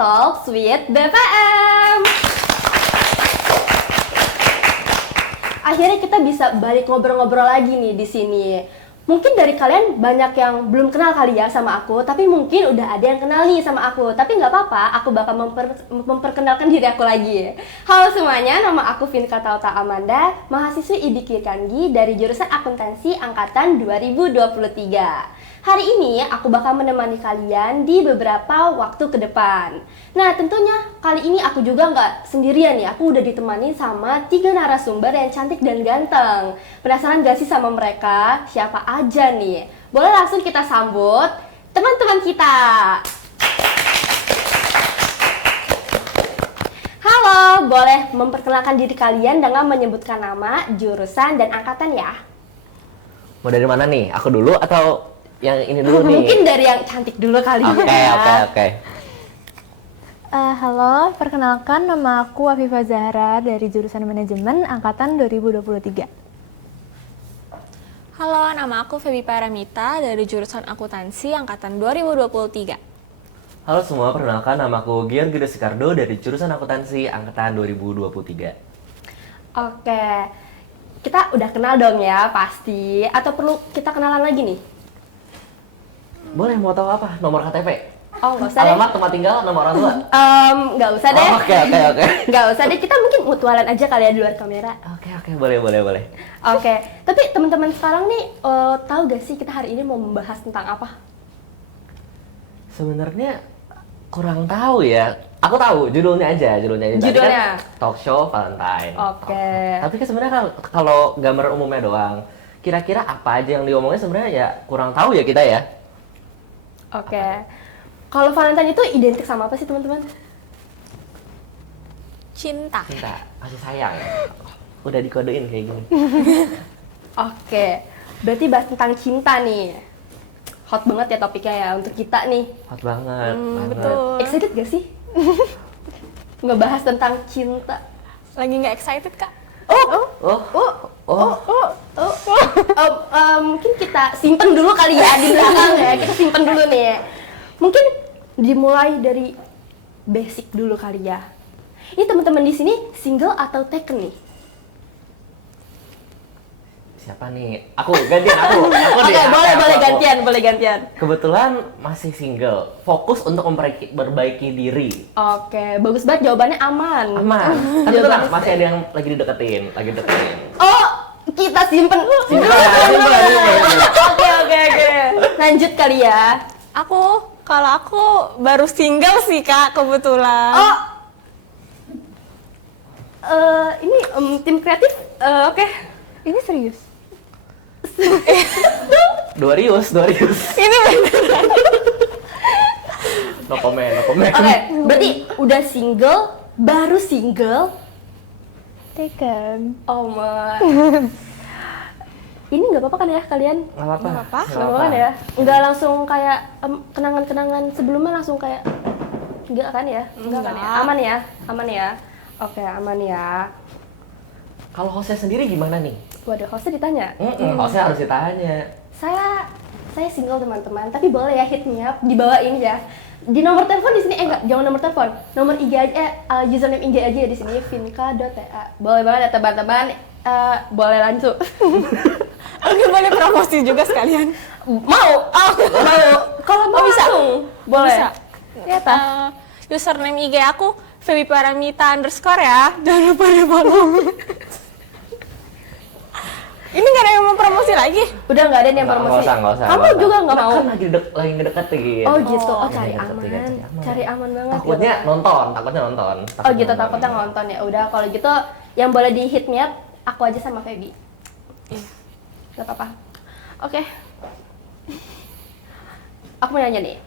Talks with BPM. Akhirnya kita bisa balik ngobrol-ngobrol lagi nih di sini. Mungkin dari kalian banyak yang belum kenal kali ya sama aku, tapi mungkin udah ada yang kenal nih sama aku. Tapi nggak apa-apa, aku bakal memperkenalkan diri aku lagi. Halo semuanya, nama aku Vinka Tauta Amanda, mahasiswi IDIQ Kangi dari jurusan Akuntansi angkatan 2023. Hari ini aku bakal menemani kalian di beberapa waktu ke depan. Nah tentunya kali ini aku juga nggak sendirian ya, aku udah ditemani sama 3 narasumber yang cantik dan ganteng. Penasaran gak sih sama mereka? Siapa aja nih? Boleh langsung kita sambut teman-teman kita. Halo, boleh memperkenalkan diri kalian dengan menyebutkan nama, jurusan, dan angkatan ya? Mau dari mana nih? Aku dulu atau yang ini dulu nih? Mungkin dari yang cantik dulu kali ya. Oke. Halo, perkenalkan nama aku Afifah Zahra dari jurusan Manajemen angkatan 2023. Halo, nama aku Feby Paramita dari jurusan Akuntansi angkatan 2023. Halo semua, perkenalkan nama aku George Sikardo dari jurusan Akuntansi angkatan 2023. Oke, kita udah kenal dong ya pasti. Atau perlu kita kenalan lagi nih? Boleh, mau tahu apa? Nomor KTP? Oh, nggak usah deh. Alamat, tempat tinggal, nama orang tua? Nggak usah deh. Oke. Nggak usah deh, kita mungkin mutualan aja kali ya di luar kamera. Oke, boleh. Oke, tapi teman-teman sekarang nih tahu gak sih kita hari ini mau membahas tentang apa? Sebenarnya kurang tahu ya. Aku tahu judulnya aja. Tadi kan talk show Valentine. Oke. Tapi kan sebenarnya kalau gambar umumnya doang, kira-kira apa aja yang diomongnya sebenarnya ya kurang tahu ya kita ya. Oke. Kalau Valentine itu identik sama apa sih teman-teman? Cinta. Kasih sayang. Udah dikodein kayak gini. Oke, berarti bahas tentang cinta nih. Hot banget ya topiknya ya untuk kita nih. Hot banget. Betul. Excited gak sih? Ngebahas tentang cinta. Lagi nggak excited, Kak? Mungkin kita simpen dulu kali ya di belakang ya. Kita simpen dulu nih. Mungkin dimulai dari basic dulu kali ya. Ini teman-teman di sini single atau taken nih? Siapa nih? Aku gantian aku. Oke, boleh gantian. Kebetulan masih single. Fokus untuk memperbaiki diri. Oke, bagus banget jawabannya aman. Tapi tenang, masih ada yang lagi dideketin. Oh, kita simpen. Simpen. Oke. Lanjut kali ya. Kalau aku baru single sih, Kak, kebetulan. Ini tim kreatif. Oke. Ini serius? Dorius. Ini beneran. No comment. Oke, berarti udah single, baru single. Taken. Oh my. Ini nggak apa-apa kan ya kalian? Nggak apa-apa. Nggak apa-apa kan ya? Nggak langsung kayak kenangan-kenangan sebelumnya langsung kayak nggak kan ya? Nggak kan ya? Aman ya. Oke, aman ya. Kalau hostnya sendiri gimana nih? Waduh, hostnya ditanya. Hostnya harus ditanya. Saya single teman-teman, tapi boleh ya hit me up, dibawain ya. Di nomor telepon di sini enggak, jangan nomor telepon. Nomor IG aja, username IG aja di sini vinka.ta. Boleh banget ya teman-teman. Boleh lanjut. Oke, boleh promosi juga sekalian. Mau. Kalau mau bisa. langsung. Boleh. Bisa. Username IG aku Feby Paramita _ ya. Jangan lupa di follow. Ini nggak ada yang mau promosi lagi? Udah nggak ada yang promosi. Nggak usah. Kamu juga nggak mau? Kan lagi ngedeketin. Oh gitu. Oh, cari Lagi aman. ngedeketin. Cari aman banget. Takutnya ya. nonton. Oh gitu, takutnya nonton ya. Udah kalau gitu yang boleh di hit me up aku aja sama Feby. Gak apa-apa. Oke. Aku mau nanya nih.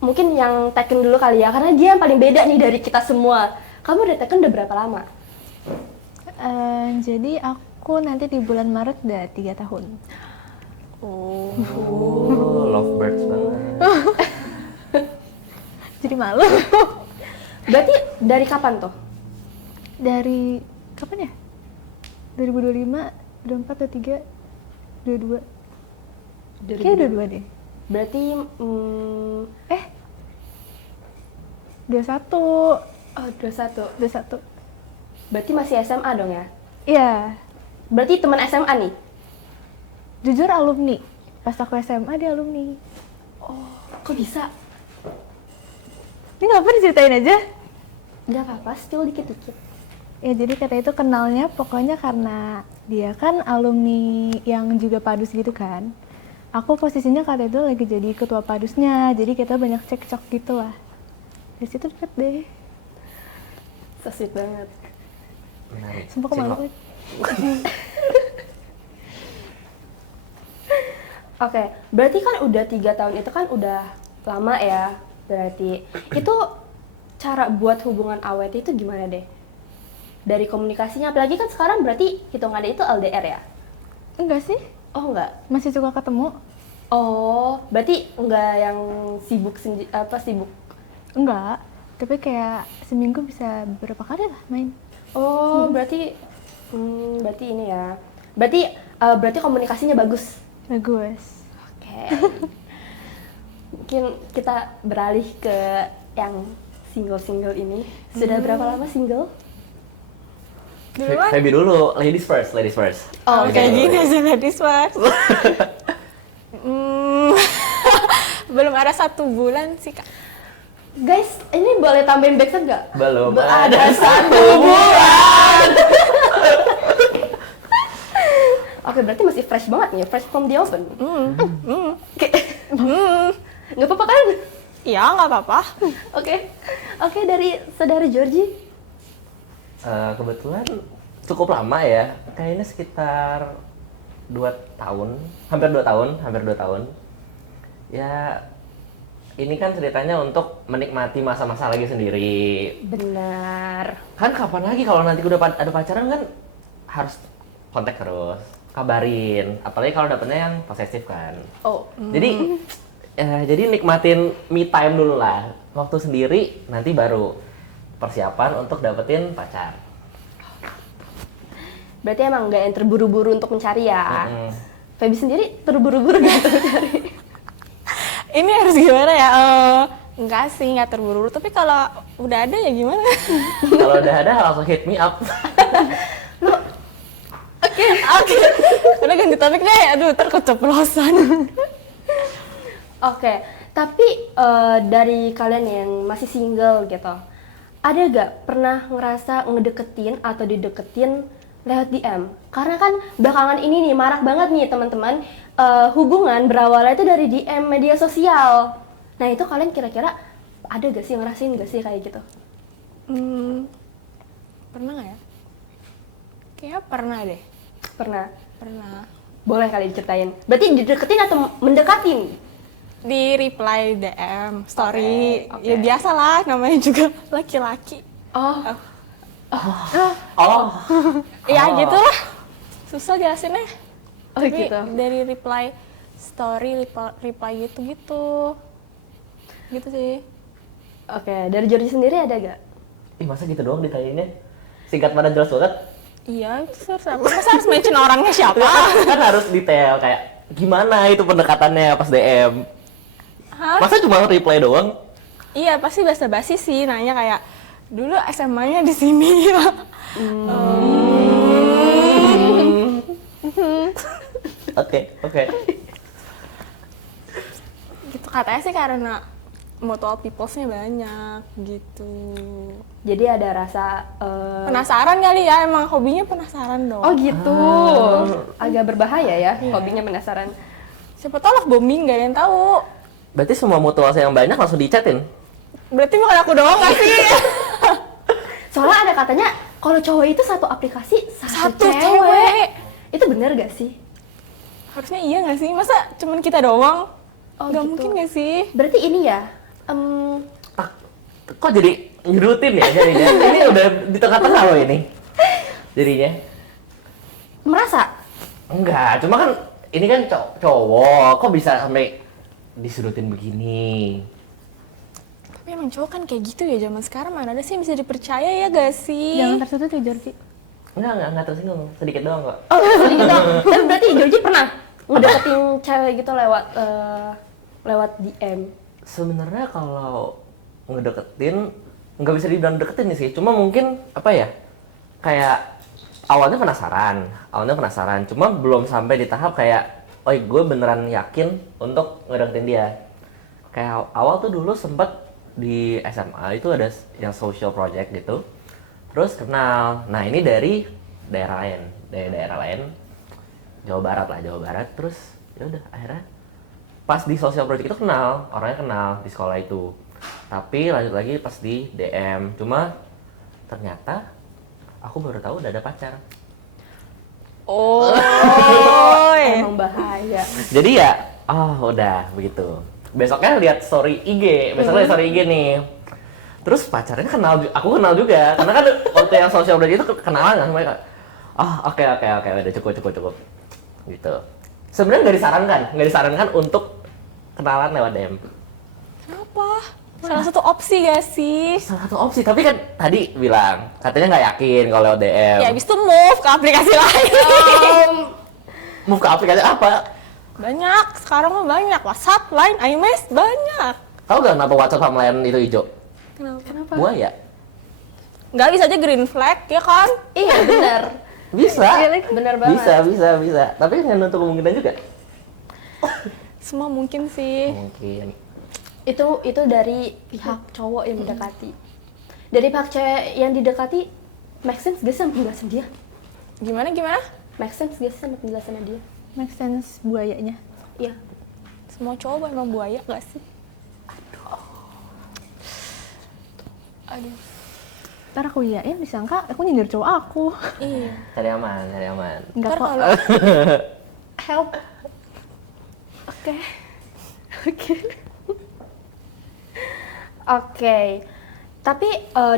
Mungkin yang taken dulu kali ya, karena dia yang paling beda nih dari kita semua. Kamu udah taken udah berapa lama? Jadi aku nanti di bulan Maret udah 3 tahun. Lovebirds banget. Jadi malu. Berarti dari kapan tuh? Dari kapan ya? 2025, 24, 23, 22. Kayaknya 22 deh. Berarti 21. Oh, 21. 21. Berarti masih SMA dong ya? Iya. Berarti teman SMA nih? Jujur alumni. Pas aku SMA dia alumni. Kok bisa? Ini nggak apa diceritain aja? Gak apa-apa, spill dikit-dikit. Ya jadi kata itu kenalnya pokoknya karena dia kan alumni yang juga padus gitu kan. Aku posisinya kata itu lagi jadi ketua padusnya, jadi kita banyak cekcok gitu lah. Dari situ deket deh. So sweet banget. Menarik. Sumpah Cek, kemalu. Mak. Oke, berarti kan udah 3 tahun itu kan udah lama ya. Berarti itu cara buat hubungan awet itu gimana deh? Dari komunikasinya, apalagi kan sekarang berarti hitungannya itu LDR ya? Enggak sih, Oh enggak? masih suka ketemu. Oh, berarti enggak yang sibuk sibuk? Enggak, tapi kayak seminggu bisa berapa kali lah main. Oh, berarti ini ya. Berarti komunikasinya bagus. Bagus. Oke. Mungkin kita beralih ke yang single ini. Sudah berapa lama single? Duluan? Feby dulu, ladies first, ladies first. Oh, Kayak gini aja ladies first. Belum ada 1 bulan sih, Kak. Guys, ini boleh tambahin backsound nggak? Belum Ada 1 bulan. Oke, berarti masih fresh banget nih, fresh from the oven. Oke. Nggak apa-apa kan? Iya, nggak apa-apa. Oke, dari saudara Georgie. Kebetulan cukup lama ya, kayaknya sekitar 2 tahun, hampir 2 tahun. Ya, ini kan ceritanya untuk menikmati masa-masa lagi sendiri. Benar. Kan kapan lagi kalau nanti udah ada pacaran kan harus kontak terus, kabarin. Apalagi kalau dapetnya yang posesif kan. Oh, Jadi nikmatin me time dulu lah. Waktu sendiri nanti baru persiapan untuk dapetin pacar. berarti emang nggak yang terburu-buru untuk mencari ya. Mm-mm. Feby sendiri terburu-buru gitu mencari. Ini harus gimana ya? Enggak sih, nggak terburu-buru. Tapi kalau udah ada ya gimana? Kalau udah ada langsung hit me up. Oke. Udah ganti topik deh. Aduh, terkeceplosan. Oke, tapi dari kalian yang masih single gitu, ada gak pernah ngerasa ngedeketin atau dideketin lewat DM? Karena kan belakangan ini nih marak banget nih teman-teman, hubungan berawalnya itu dari DM media sosial. Nah itu kalian kira-kira ada gak sih ngerasain gak sih kayak gitu? Pernah nggak ya? Kayaknya pernah deh. Pernah. Boleh kali diceritain. Berarti dideketin atau mendekatin? Di reply DM story. Oke. Ya biasalah, namanya juga laki-laki. Oh, Oh, Ya gitulah. Susah jelasinnya. oh Tapi gitu. dari reply story, reply gitu-gitu. Gitu sih. Oke, dari Georgie sendiri ada gak? ih masa gitu doang ditanyainnya? Singkat pada jelas banget. Iya, itu harus apa? Masa harus mention orangnya siapa? Kan harus detail kayak gimana itu pendekatannya pas DM. Hah? Masa cuma reply doang? Iya, pasti basa-basi sih nanya kayak dulu SMA-nya di sini. Oke. Gitu katanya sih karena mutual peoples-nya banyak gitu. Jadi ada rasa Penasaran kali ya, emang hobinya penasaran dong. oh gitu. Agak berbahaya ya hobinya penasaran. Siapa tahu love bombing, gak ada yang tahu. Berarti semua mutual yang banyak langsung dichatin? Berarti bukan aku doang gak sih? Soalnya ada katanya kalau cowok itu satu aplikasi satu Satu cewek. Itu bener gak sih? Harusnya iya gak sih? Masa cuman kita doang? Oh, Gak gitu. mungkin gak sih? Berarti ini ya. Kok jadi nyerutin ya jadinya? Ini udah di tengah-tengah loh ini. Jadinya. Merasa Enggak, cuma kan ini kan cowok, kok bisa sampai disurutin begini? Tapi emang cowok kan kayak gitu ya zaman sekarang, mana ada sih yang bisa dipercaya ya gak sih? Jangan tertutup ya Georgie. Enggak tersinggung, sedikit doang kok. oh sedikit dong. Tapi berarti Georgie pernah ngedeketin cewek gitu lewat DM. Sebenarnya kalau ngedeketin nggak bisa dibilang deketin sih, cuma mungkin apa ya, kayak awalnya penasaran, cuma belum sampai di tahap kayak, oh gue beneran yakin untuk ngedeketin dia. Kayak awal tuh dulu sempet di SMA itu ada yang social project gitu, terus kenal. Nah ini dari daerah lain, Jawa Barat. Terus ya udah akhirnya pas di social project itu orangnya kenal di sekolah itu. Tapi lanjut lagi pas di DM, cuma ternyata aku baru tahu udah ada pacar. Oh. Emang bahaya. Jadi ya, udah begitu. Besoknya lihat story IG, nih. Terus pacarnya aku kenal juga, karena kan waktu yang social project itu kenalan kan mereka. Oke, udah cukup. Gitu. Sebenarnya nggak disarankan untuk kenalan lewat DM. Kenapa? Salah satu opsi gak sih? Salah satu opsi, tapi kan tadi bilang katanya nggak yakin kalau lewat DM. Ya habis itu move ke aplikasi lain. Move ke aplikasi apa? Banyak, sekarang mah banyak. WhatsApp, Line, iMessage, banyak. Tahu nggak kenapa WhatsApp sama lain itu hijau? Kenapa? Buaya. Nggak bisa aja green flag, ya kan? Iya benar. Bisa. Benar banget. Bisa. Tapi kan untuk kemungkinan juga. Semua mungkin sih. Mungkin. Itu dari pihak cowok yang mendekati. Dari pihak cewek yang didekati, make sense gak sih sama penjelasan dia? Gimana? Make sense gak sih sama penjelasannya dia? Make sense buayanya. Iya. Semua cowok emang buaya gak sih? Aduh. Ntar aku iyain disangka aku nyindir cowok aku. Iya. Cari aman. Enggak Ntar kok. kalau Help. Oke. Oke. Tapi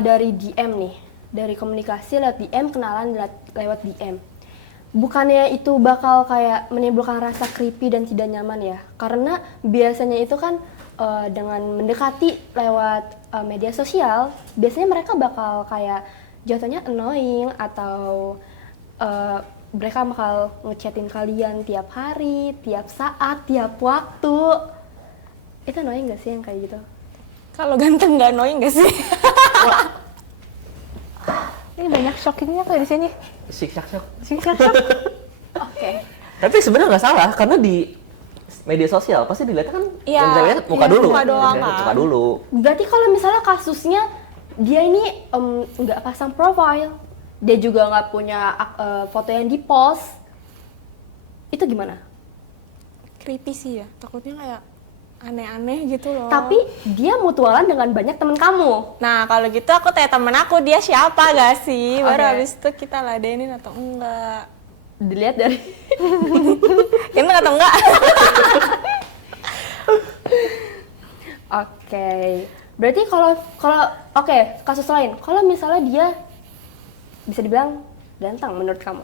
dari DM nih, dari komunikasi lewat DM, kenalan lewat DM. Bukannya itu bakal kayak menimbulkan rasa creepy dan tidak nyaman ya? Karena biasanya itu kan dengan mendekati lewat media sosial, biasanya mereka bakal kayak jatuhnya annoying atau mereka bakal ngechatin kalian tiap hari, tiap saat, tiap waktu. Itu annoying gak sih yang kayak gitu? kalau ganteng nggak annoying gak sih? Ini banyak shockingnya kayak di sini. Siksak. Singkat. Oke. Tapi sebenarnya nggak salah karena di media sosial pasti dilihat kan Iya, yang bisa lihat muka iya, dulu. muka doang Muka kan. dulu. Berarti kalau misalnya kasusnya dia ini nggak pasang profile, dia juga nggak punya foto yang di-post, itu gimana? Creepy sih ya, takutnya kayak aneh-aneh gitu loh. Tapi dia mutualan dengan banyak temen kamu. Nah kalau gitu aku tanya temen aku, dia siapa gak sih? Baru Oke. habis itu kita ladenin atau enggak. Dilihat dari Ganteng atau enggak? Oke. Berarti kalau oke, kasus lain. Kalau misalnya dia bisa dibilang ganteng menurut kamu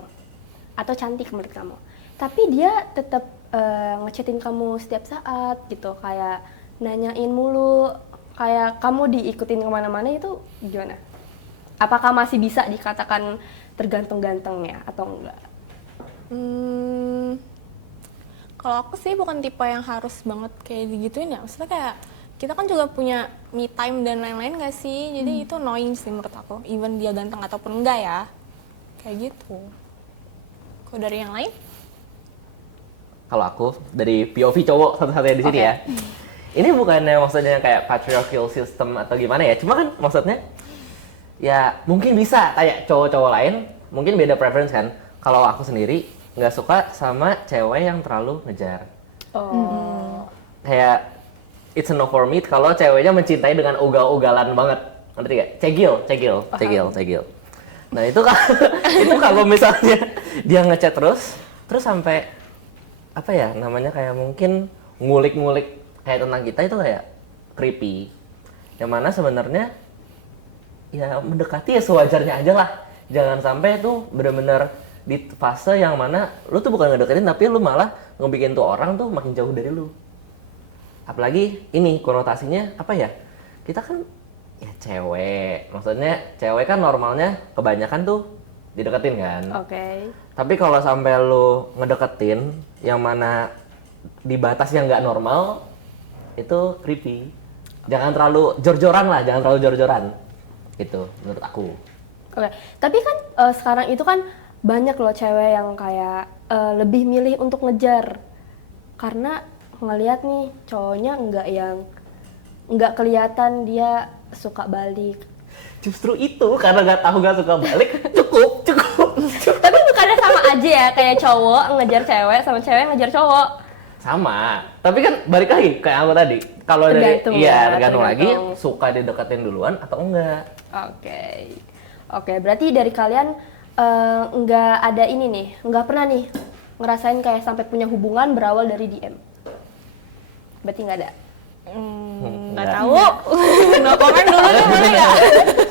atau cantik menurut kamu, tapi dia tetap ngechatin kamu setiap saat gitu, kayak nanyain mulu, kayak kamu diikutin kemana-mana, itu gimana? Apakah masih bisa dikatakan tergantung gantengnya atau enggak? Kalau aku sih bukan tipe yang harus banget kayak digituin ya. Maksudnya kayak kita kan juga punya me time dan lain-lain gak sih? Jadi itu annoying sih menurut aku. Even dia ganteng ataupun enggak ya. Kayak gitu. Kalau dari yang lain? Kalau aku dari POV cowok satu-satunya di sini Oke. ya. Ini bukannya maksudnya kayak patriarchal system atau gimana ya. Cuma kan maksudnya ya mungkin bisa kayak cowok-cowok lain mungkin beda preference kan. Kalau aku sendiri nggak suka sama cewek yang terlalu ngejar. Oh. Kayak it's a no for me kalau ceweknya mencintai dengan ugal-ugalan banget. Ngerti gak? Cegil. Nah itu kan itu kalau misalnya dia ngechat terus sampai apa ya namanya kayak mungkin ngulik-ngulik kayak tentang kita, itu kayak creepy. Yang mana sebenarnya ya mendekati ya sewajarnya aja lah. Jangan sampai tuh bener-bener di fase yang mana lu tuh bukan ngedeketin tapi lu malah ngebikin tuh orang tuh makin jauh dari lu. Apalagi ini konotasinya apa ya? Kita kan ya cewek. Maksudnya cewek kan normalnya kebanyakan tuh dideketin kan. Oke. Tapi kalau sampai lu ngedeketin yang mana di batas yang nggak normal, itu creepy. Jangan terlalu jor-joran lah, jangan terlalu jor-joran. Gitu menurut aku. Oke, tapi kan sekarang itu kan banyak loh cewek yang kayak lebih milih untuk ngejar karena ngelihat nih cowoknya nggak kelihatan dia suka balik. Justru itu karena nggak suka balik cukup. Tapi bukannya sama aja ya kayak cowok ngejar cewek sama cewek ngejar cowok? Sama, tapi kan balik lagi kayak aku tadi. Kalau dari Tergantung iya ya, tergantung lagi tergantung. suka dideketin duluan atau enggak. Oke, berarti dari kalian nggak ada ini nih, nggak pernah nih ngerasain kayak sampai punya hubungan berawal dari DM. Berarti nggak ada. Nggak tahu. No comment dulu deh, boleh nggak?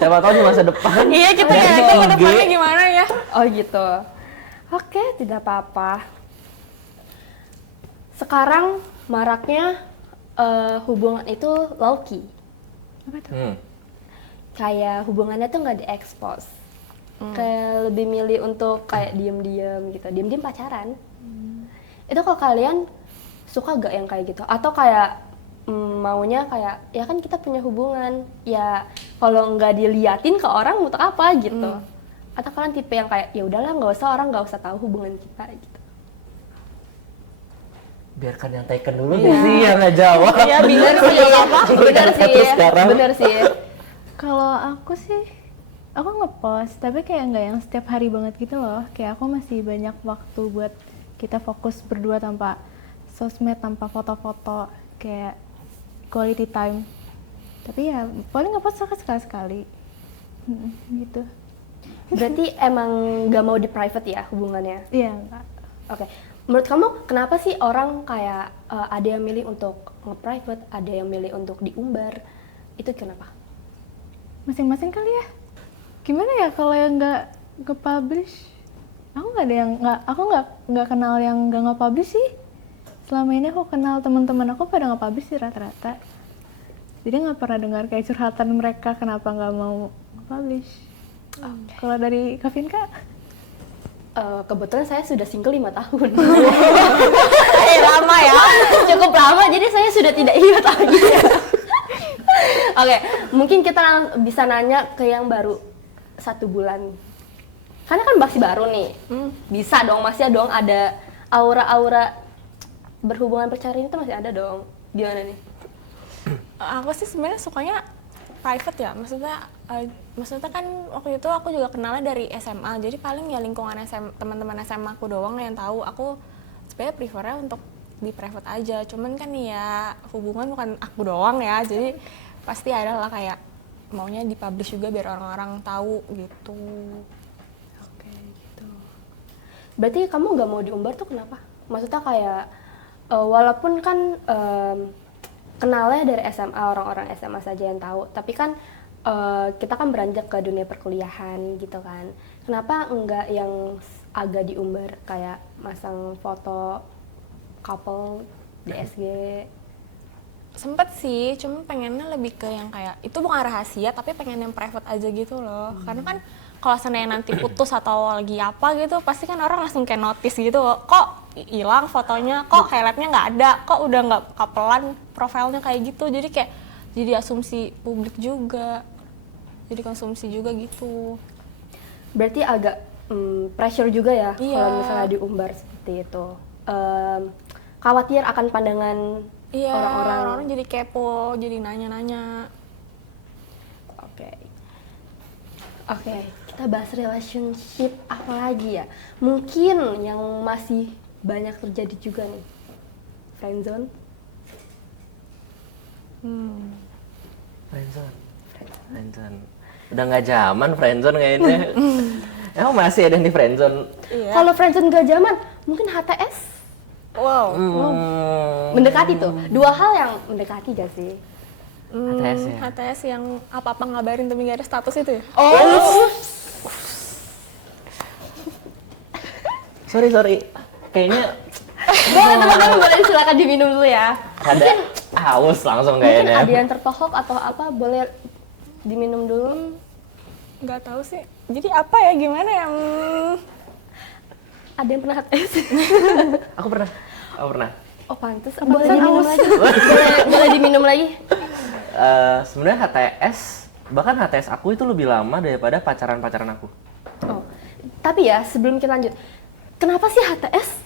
Siapa tahu di masa depan. Iya, kita Dari nggak tahu ke IG. depannya gimana ya. Oh gitu. Oke, tidak apa-apa. Sekarang maraknya hubungan itu low-key. Kayak hubungannya tuh nggak di-expose. Kayak lebih milih untuk kayak diem-diem gitu. Diem-diem pacaran. Itu kalau kalian suka gak yang kayak gitu? Atau kayak maunya kayak, ya kan kita punya hubungan. Ya kalau nggak diliatin ke orang untuk apa gitu. Atau kalian tipe yang kayak, ya udahlah orang nggak usah tahu hubungan kita gitu. Biarkan yang taken dulu sih yang nggak jawab. Iya bener sih, bener sih, Terus sekarang. bener sih. Kalau aku sih, aku ngepost, tapi kayak nggak yang setiap hari banget gitu loh. Kayak aku masih banyak waktu buat kita fokus berdua tanpa sosmed, tanpa foto-foto, kayak quality time. Tapi ya paling ngepost sekali-sekali, gitu. Berarti emang nggak mau di private ya hubungannya? Iya, enggak. Oke. Menurut kamu kenapa sih orang kayak ada yang milih untuk nge-private, ada yang milih untuk diumbar? Itu kenapa? Masing-masing kali ya. Gimana ya kalau yang nggak nge-publish? Aku nggak ada yang aku nggak kenal yang nggak nge-publish sih. Selama ini aku kenal teman-teman aku pada nge-publish sih rata-rata. Jadi nggak pernah dengar kayak curhatan mereka kenapa nggak mau nge-publish. Kalau dari Kavinka? Kebetulan saya sudah single 5 tahun. Lama ya. Cukup lama, jadi saya sudah tidak ingat lagi. Oke, mungkin kita bisa nanya ke yang baru 1 bulan. Karena kan masih baru nih. Bisa dong, masih dong ada aura-aura berhubungan perceraian itu masih ada dong. Gimana nih? Aku sih sebenarnya sukanya private ya, maksudnya kan waktu itu aku juga kenalnya dari SMA, jadi paling ya lingkungan teman-teman SMA aku doang yang tahu. Aku sebenarnya prefernya untuk di private aja, cuman kan ya hubungan bukan aku doang ya, jadi pasti ada lah kayak maunya dipublish juga biar orang-orang tahu gitu. Oke, gitu. Berarti kamu nggak mau diumbar tuh kenapa? Maksudnya kayak walaupun kan kenalnya dari SMA, orang-orang SMA saja yang tahu, tapi kan kita kan beranjak ke dunia perkuliahan gitu kan. Kenapa enggak yang agak diumbar kayak masang foto couple DSG? Sempet sih, cuma pengennya lebih ke yang kayak itu bukan rahasia tapi pengen yang private aja gitu loh. Karena kan kalau seandainya nanti putus atau lagi apa gitu, pasti kan orang langsung kayak notice gitu, kok hilang fotonya, kok highlightnya nggak ada, kok udah nggak kapelan profilnya kayak gitu. Jadi kayak jadi asumsi publik juga, jadi konsumsi juga gitu. Berarti agak pressure juga ya Iya. kalau misalnya diumbar seperti itu. Khawatir akan pandangan Iya, orang-orang. orang jadi kepo, jadi nanya-nanya. Oke, kita bahas relationship apa lagi ya? Mungkin yang masih banyak terjadi juga nih, friendzone. Friendzone. Udah nggak zaman friendzone kayaknya. Emang masih ada nih friendzone? Iya. Kalau friendzone gak zaman, mungkin HTS. Wow. Mendekati tuh, 2 hal yang mendekati gak sih? HTS ya? HTS yang apa-apa ngabarin tapi gak ada status itu ya? Oh, Sorry. Kayaknya boleh teman-teman, boleh silakan diminum dulu ya. ada haus langsung Mungkin kayaknya. ada yang tertohok atau apa, boleh diminum dulu. Nggak tahu sih. Jadi apa ya, gimana ya? Ada yang pernah HTS? Aku pernah. Oh pantes, boleh diminum lagi? Boleh diminum lagi? Sebenarnya HTS Bahkan HTS aku itu lebih lama daripada pacaran aku. Oh. Tapi ya, sebelum kita lanjut, kenapa sih HTS?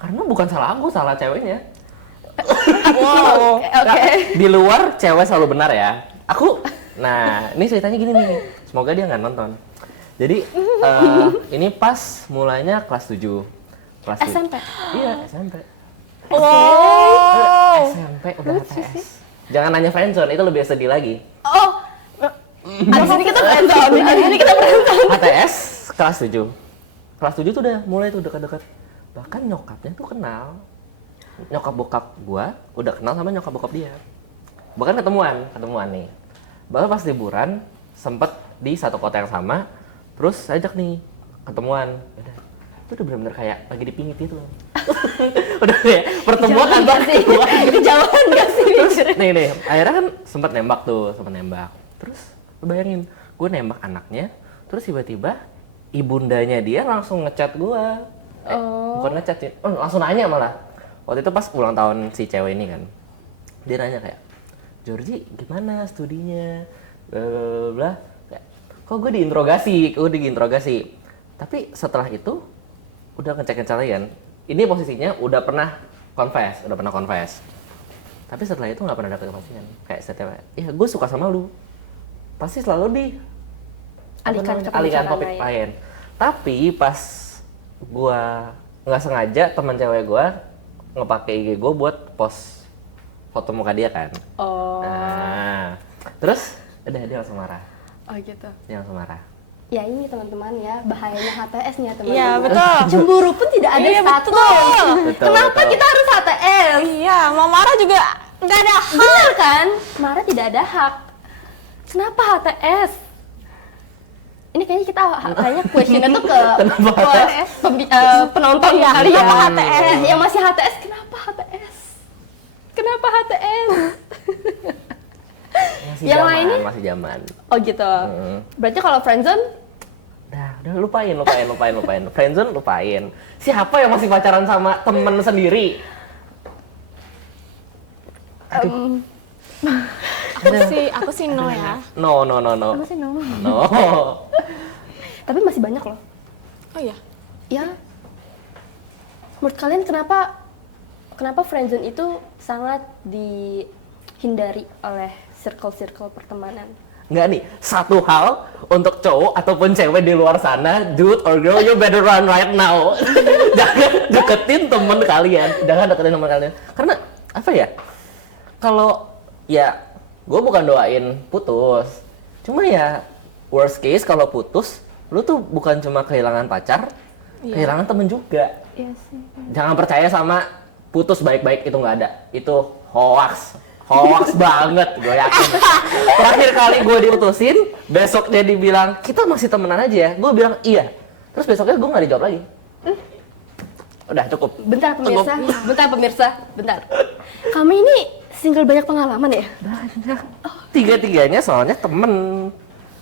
Karena bukan salah aku, salah ceweknya. Wow. Oke. Di luar cewek selalu benar ya. Nah, ini ceritanya gini nih. Semoga dia nggak nonton. Jadi, ini pas mulainya kelas 7. Kelas 7. SMP. Iya, SMP. Wow. SMP udah HTS. Jangan nanya friendzone, itu lebih sedih lagi. Oh. Abis ini kita friendzone. HTS kelas 7. Kelas 7 tuh udah mulai tuh dekat-dekat. Bahkan nyokapnya tuh kenal. Nyokap bokap gua udah kenal sama nyokap bokap dia. Bahkan ketemuan nih. Bahkan pas liburan sempet di satu kota yang sama, terus saya ajak nih ketemuan. Itu udah bener-bener kayak lagi dipingit itu. Udah kayak pertemuan antar sih. Kejauhan gak sih? Terus nih, akhirnya kan sempet nembak. Terus lu bayangin, gue nembak anaknya, terus tiba-tiba ibundanya dia langsung ngechat gue. Bukan ngechat sih, langsung nanya malah. Waktu itu pas ulang tahun si cewek ini kan, dia nanya kayak, Georgie gimana studinya? Bla kayak, kok gue diinterogasi. Tapi setelah itu udah ngecek kalian. Ini posisinya udah pernah confess. Tapi setelah itu nggak pernah ada kepastian. Kayak setiap, ya gue suka sama lu. Pasti selalu alihkan topik lain. Tapi pas gue nggak sengaja teman cewek gue ngepakai IG gue buat post foto muka dia kan. Oh. Nah, terus udah dia langsung marah. Oh gitu. Dia langsung marah. Ya ini teman-teman ya, bahayanya HTS nih ya teman-teman. Iya, betul. Cemburu pun tidak ada Iya, status. betul. Kenapa kita harus HTS? Iya, mau marah juga nggak ada hak. Benar kan? Marah tidak ada hak. Kenapa HTS? Ini kayaknya kita questionnya tuh ke penonton Iya, kali ya. kenapa HTS? Yang masih HTS, kenapa HTS? Kenapa HTS? Masih zaman. Oh gitu. Berarti kalau friendzone, Udah lupain. Friendzone lupain. Siapa yang masih pacaran sama temen sendiri? Aku sih no ya. No. Aku sih no. No. tapi masih banyak loh. Oh iya. Ya. Menurut kalian kenapa friendzone itu sangat dihindari oleh circle pertemanan? Nggak nih, satu hal untuk cowok ataupun cewek di luar sana, dude or girl, you better run right now. Jangan deketin temen kalian. Karena, apa ya, kalau, ya, gue bukan doain putus. Cuma ya, worst case kalau putus, lu tuh bukan cuma kehilangan pacar, kehilangan temen juga. Iya sih. Jangan percaya sama putus baik-baik itu nggak ada. Itu hoax banget, gue yakin. Terakhir kali gue diputusin, besok dia dibilang kita masih temenan aja ya. Gue bilang iya. Terus besoknya gue nggak dijawab lagi. Udah cukup. Bentar pemirsa. Kami ini single banyak pengalaman ya? Tiga-tiganya soalnya temen.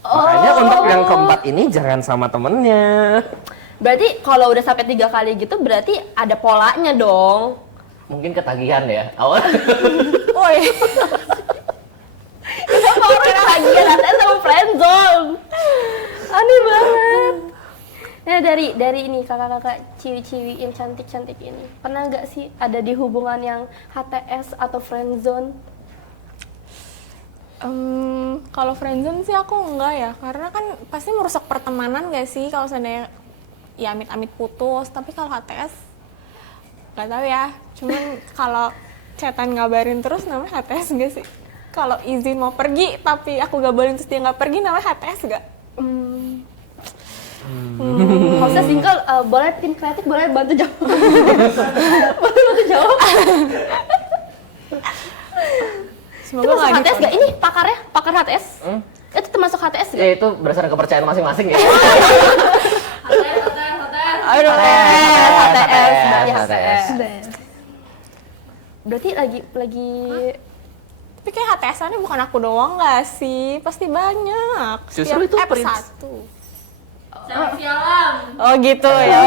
Makanya untuk yang keempat ini jangan sama temennya. Berarti kalau udah sampai 3 kali gitu berarti ada polanya dong. Mungkin ketagihan ya. Woi. Kenapa orang ketagihan HTS sama friendzone? Aneh banget. Nah dari ini kakak-kakak ciwi-ciwi yang cantik-cantik ini, pernah nggak sih ada di hubungan yang HTS atau friendzone? Kalau friendzone sih aku enggak ya, karena kan pasti merusak pertemanan gak sih kalau seandainya ya amit-amit putus. Tapi kalau HTS nggak tahu ya, cuman kalau chatan ngabarin terus namanya HTS gak sih? Kalau izin mau pergi tapi aku gabarin terus dia nggak pergi namanya HTS gak? Kalau saya single, boleh tim kreatif boleh bantu jawab. bantu jawab. Semoga Itu masuk nggak HTS gak? Ini pakar HTS? Itu termasuk HTS gak? Ya itu berdasarkan kepercayaan masing-masing ya. Aduh, HTS. Berarti lagi Tapi kayak HTS-annya bukan aku doang nggak sih? Pasti banyak. Justru itu app prince. satu. Oh gitu ya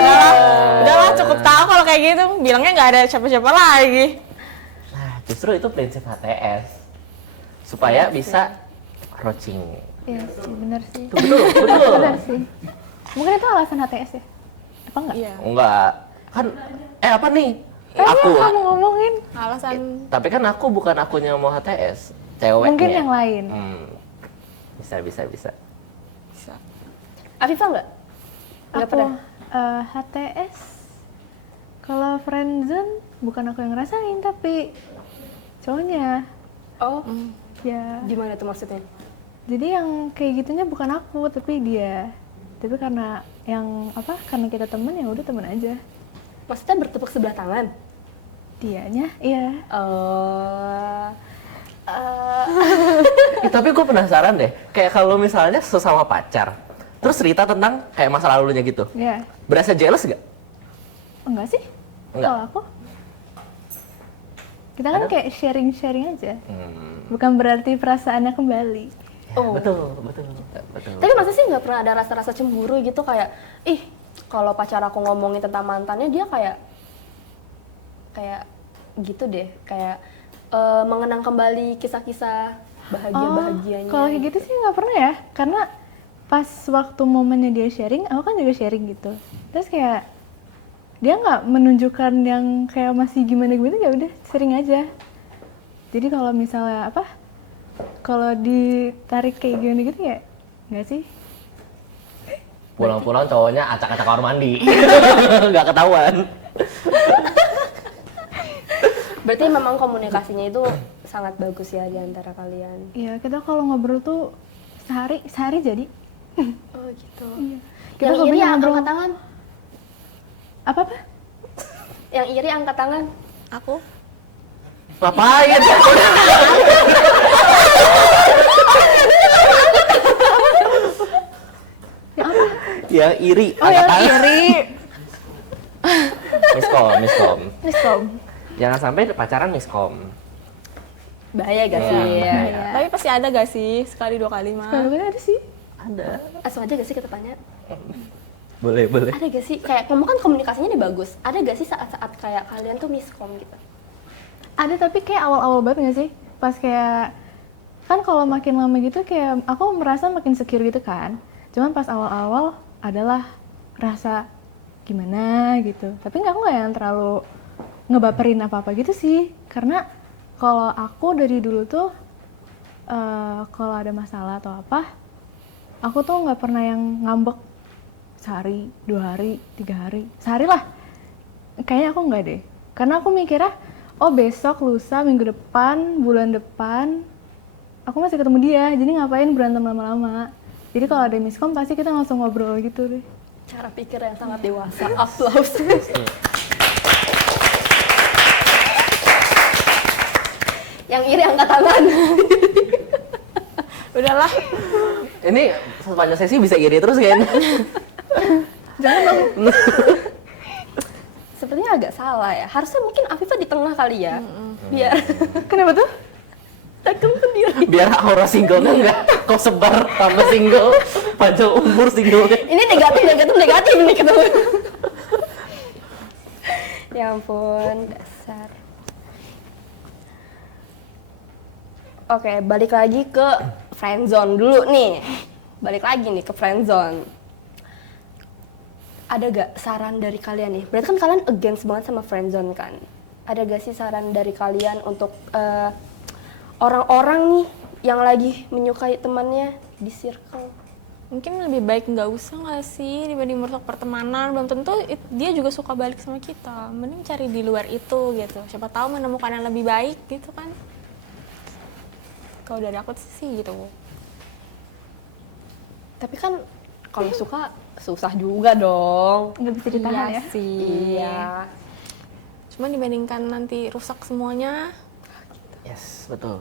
udahlah cukup tahu kalau kayak gitu. Bilangnya nggak ada siapa-siapa lagi. Nah, justru itu prinsip HTS. Supaya bisa approaching. Iya sih, bener sih. Betul, betul. Bener sih. Mungkin itu alasan HTS ya? Apa enggak? Iya. Enggak. Kan apa nih? Aku. Kamu ngomongin. Alasan Tapi kan aku bukan akunya mau HTS. Ceweknya. Mungkin yang lain. Bisa. bisa. Afifah nggak? Nggak Aku pernah? HTS. Kalau friendzone bukan aku yang ngerasain tapi cowoknya. Oh, Ya. gimana tuh maksudnya? Jadi yang kayak gitunya bukan aku tapi dia. Tapi karena yang apa? Karena kita temen ya udah temen aja. Maksudnya bertepuk sebelah tangan? Dianya, iya. Oh, Tapi gue penasaran deh. Kayak kalau misalnya sesama pacar, terus cerita tentang kayak masa lalunya gitu. Iya. Berasa jealous gak? Enggak sih? Enggak. Kalau aku kita kan Ada? kayak sharing-sharing aja. Bukan berarti perasaannya kembali. oh. Betul. Tapi masa sih nggak pernah ada rasa-rasa cemburu gitu kayak, ih, kalau pacar aku ngomongin tentang mantannya dia kayak gitu deh, kayak mengenang kembali kisah-kisah bahagia-bahagianya. Kalau kayak gitu sih nggak pernah ya, karena pas waktu momennya dia sharing, aku kan juga sharing gitu. Terus kayak dia nggak menunjukkan yang kayak masih gimana-gimana, ya udah sharing aja. Jadi kalau misalnya apa, kalau ditarik kayak gini gitu ya nggak sih? Pulang-pulang cowoknya acak-acak kamar mandi. Nggak ketahuan. Berarti memang komunikasinya itu sangat bagus ya di antara kalian. Iya, kita kalau ngobrol tuh sehari jadi. Oh gitu. Iya. Yang Kita iri hobinya angkat ngobrol. tangan. Apa? Yang iri angkat tangan. aku Ngapain? Yang iri. Oh, yang iri. Miskom. Miskom. Jangan sampai pacaran miskom. Bahaya gak sih? Iya. Ya. tapi pasti ada gak sih sekali 2 kali mah? Kalau ada sih. Ada. Langsung aja gak sih kita tanya? Boleh. Ada gak sih? Kayak kamu kan komunikasinya nih bagus. Ada gak sih saat-saat kayak kalian tuh miskom gitu? Ada tapi kayak awal-awal banget nggak sih? Pas kayak kan kalau makin lama gitu kayak aku merasa makin secure gitu kan. Cuman pas awal-awal adalah rasa gimana gitu. Tapi aku nggak yang terlalu ngebaperin apa-apa gitu sih. Karena kalau aku dari dulu tuh kalau ada masalah atau apa, aku tuh nggak pernah yang ngambek sehari, 2 hari, 3 hari, sehari lah. Kayaknya aku nggak deh. Karena aku mikirnya, oh besok, lusa, minggu depan, bulan depan, aku masih ketemu dia, jadi ngapain berantem lama-lama. Jadi kalau ada miskom pasti kita langsung ngobrol gitu deh. Cara pikir yang sangat dewasa. Aplaus. Yang iri angkat tangan. Udahlah. Ini sepanjang sesi bisa iri terus kan? Jangan dong. Sepertinya agak salah ya. Harusnya mungkin Afifah di tengah kali ya. Biar Kenapa tuh? tekem sendiri. Biar aura singlenya nggak kok sebar tambah single, panjang umur singlenya. Ini negatif nih ketemu. Ya ampun, dasar. Oke, balik lagi ke friendzone dulu nih. Balik lagi nih ke friendzone. Ada gak saran dari kalian nih? Berarti kan kalian against banget sama friendzone kan? Ada gak sih saran dari kalian untuk orang-orang nih yang lagi menyukai temannya di circle? Mungkin lebih baik nggak usah nggak sih dibanding merusak pertemanan. Belum tentu dia juga suka balik sama kita. Mending cari di luar itu gitu. Siapa tahu menemukan yang lebih baik gitu kan. Kalau dari aku sih gitu. Tapi kan kalau suka susah juga dong. Nggak bisa ditahan ya? sih. Iya. Cuma dibandingkan nanti rusak semuanya. Yes, betul.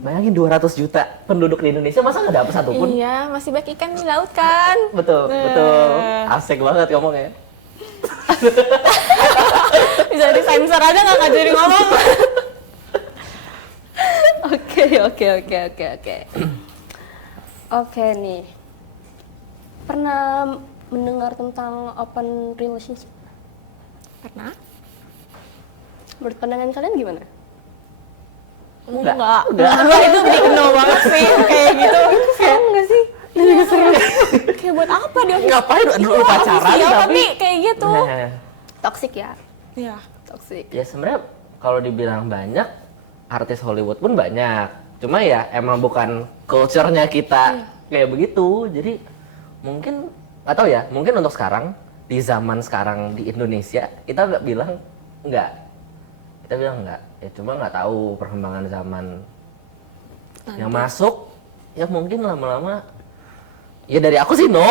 Bayangin 200 juta penduduk di Indonesia, masa nggak dapet satupun? Iya, masih banyak ikan di laut kan. Betul. Asik banget ngomongnya. Bisa disensor aja nggak jadi ngomong. Oke. Oke nih. Pernah mendengar tentang open relationship? Pernah? Menurut pandangan kalian gimana? Enggak, itu bikin no banget sih kayak gitu. Serem nggak sih? Kayak buat apa dia? Ngapain dulu pacaran tapi kayak gitu. Nah, Toxic ya, Iya. toxic. ya sebenarnya kalau dibilang banyak, artis Hollywood pun banyak. Cuma ya emang bukan culture-nya kita kayak begitu. Jadi mungkin nggak tahu ya. Mungkin untuk sekarang di zaman sekarang di Indonesia kita nggak bilang nggak. Kita bilang nggak. Ya cuma nggak tahu perkembangan zaman yang masuk. Ya mungkin lama-lama. Ya dari aku sih no.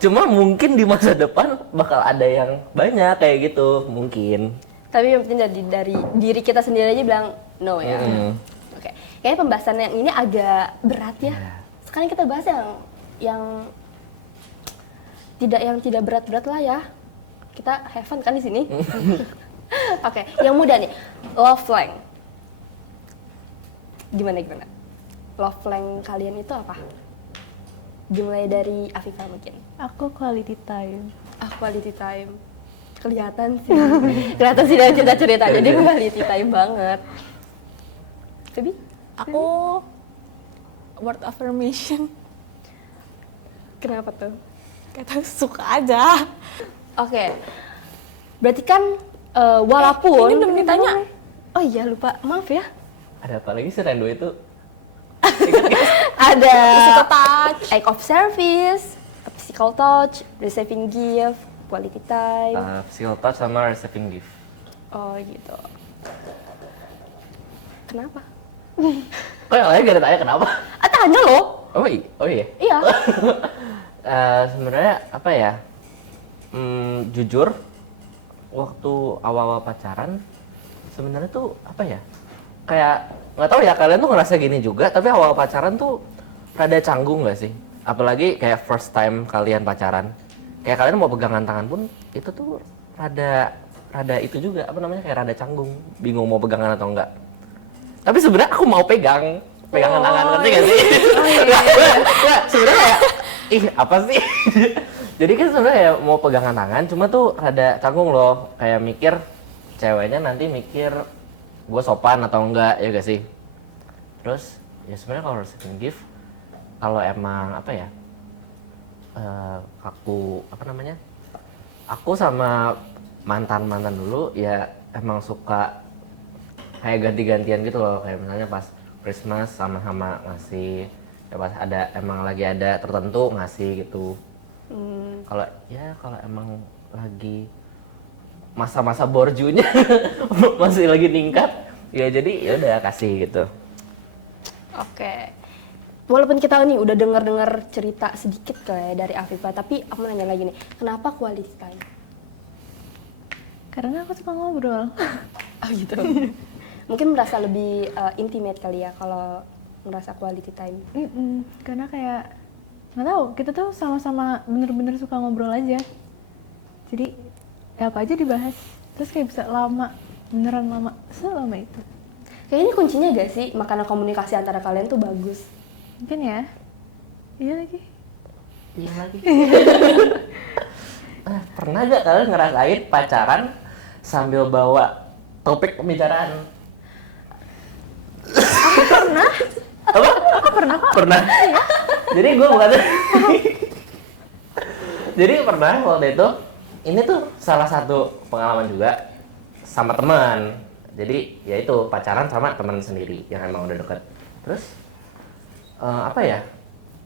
Cuma mungkin di masa depan bakal ada yang banyak kayak gitu mungkin. Tapi yang penting dari diri kita sendiri aja bilang no ya. Oke, kayaknya pembahasan yang ini agak berat ya. Sekarang kita bahas yang tidak berat-berat lah ya. Kita have fun kan di sini. Oke, yang muda nih, love language. Gimana? Love language kalian itu apa? Dimulai dari Afifah mungkin. Aku quality time. Quality time. Kelihatan sih dari cerita-cerita. Jadi quality time banget. Tapi Aku word affirmation. kenapa tuh? Kata suka aja. Oke. Berarti kan walaupun ini belum ditanya. Oh iya lupa. Maaf ya. Ada apa lagi sih Rendo itu? Ada Physical touch. act of service, physical touch, receiving gift, quality time. Physical touch sama receiving gift. Oh gitu. Kenapa? Kok yang lain gak ada tanya kenapa? Tanya loh. Oh iya. Iya. Sebenarnya apa ya? Jujur, waktu awal-awal pacaran, sebenarnya tuh apa ya? Kayak nggak tahu ya kalian tuh ngerasa gini juga, tapi awal pacaran tuh rada canggung nggak sih? Apalagi kayak first time kalian pacaran, kayak kalian mau pegangan tangan pun itu tuh rada itu juga apa namanya kayak rada canggung, bingung mau pegangan atau enggak. Tapi sebenarnya aku mau pegangan tangan, ngerti gak sih? Nggak, sebenarnya kayak ih apa sih? Jadi kan sebenarnya ya mau pegangan tangan, cuma tuh rada canggung loh, kayak mikir ceweknya nanti mikir gue sopan atau enggak ya gak sih. Terus ya sebenarnya kalau receiving gift, kalau emang apa ya, aku sama mantan dulu ya emang suka kayak ganti-gantian gitu loh, kayak misalnya pas Christmas sama-sama ngasih, ya pas emang lagi ada tertentu ngasih gitu. Kalau emang lagi masa-masa borjunya masih lagi ningkat, ya jadi ya udah kasih gitu. Oke. Walaupun kita nih udah dengar cerita sedikit kayak dari Afifah, tapi aku mau nanya lagi nih, kenapa quality time? Karena aku suka ngobrol. Oh gitu. Mungkin merasa lebih intimate kali ya kalau merasa quality time. Karena kayak nggak tahu, kita tuh sama-sama bener-bener suka ngobrol aja. Jadi ya apa aja dibahas, terus kayak bisa lama, beneran lama, selama itu. Kayaknya kuncinya gak sih makanan komunikasi antara kalian tuh bagus. Mungkin ya. Iya lagi. Iya lagi. Pernah gak kalian ngerasain pacaran sambil bawa topik pembicaraan? Pernah? Apa? Pernah kok. Pernah. Jadi gue bukan. Jadi pernah waktu itu. Ini tuh salah satu pengalaman juga sama teman. Jadi ya itu pacaran sama teman sendiri yang emang udah deket. Terus apa ya?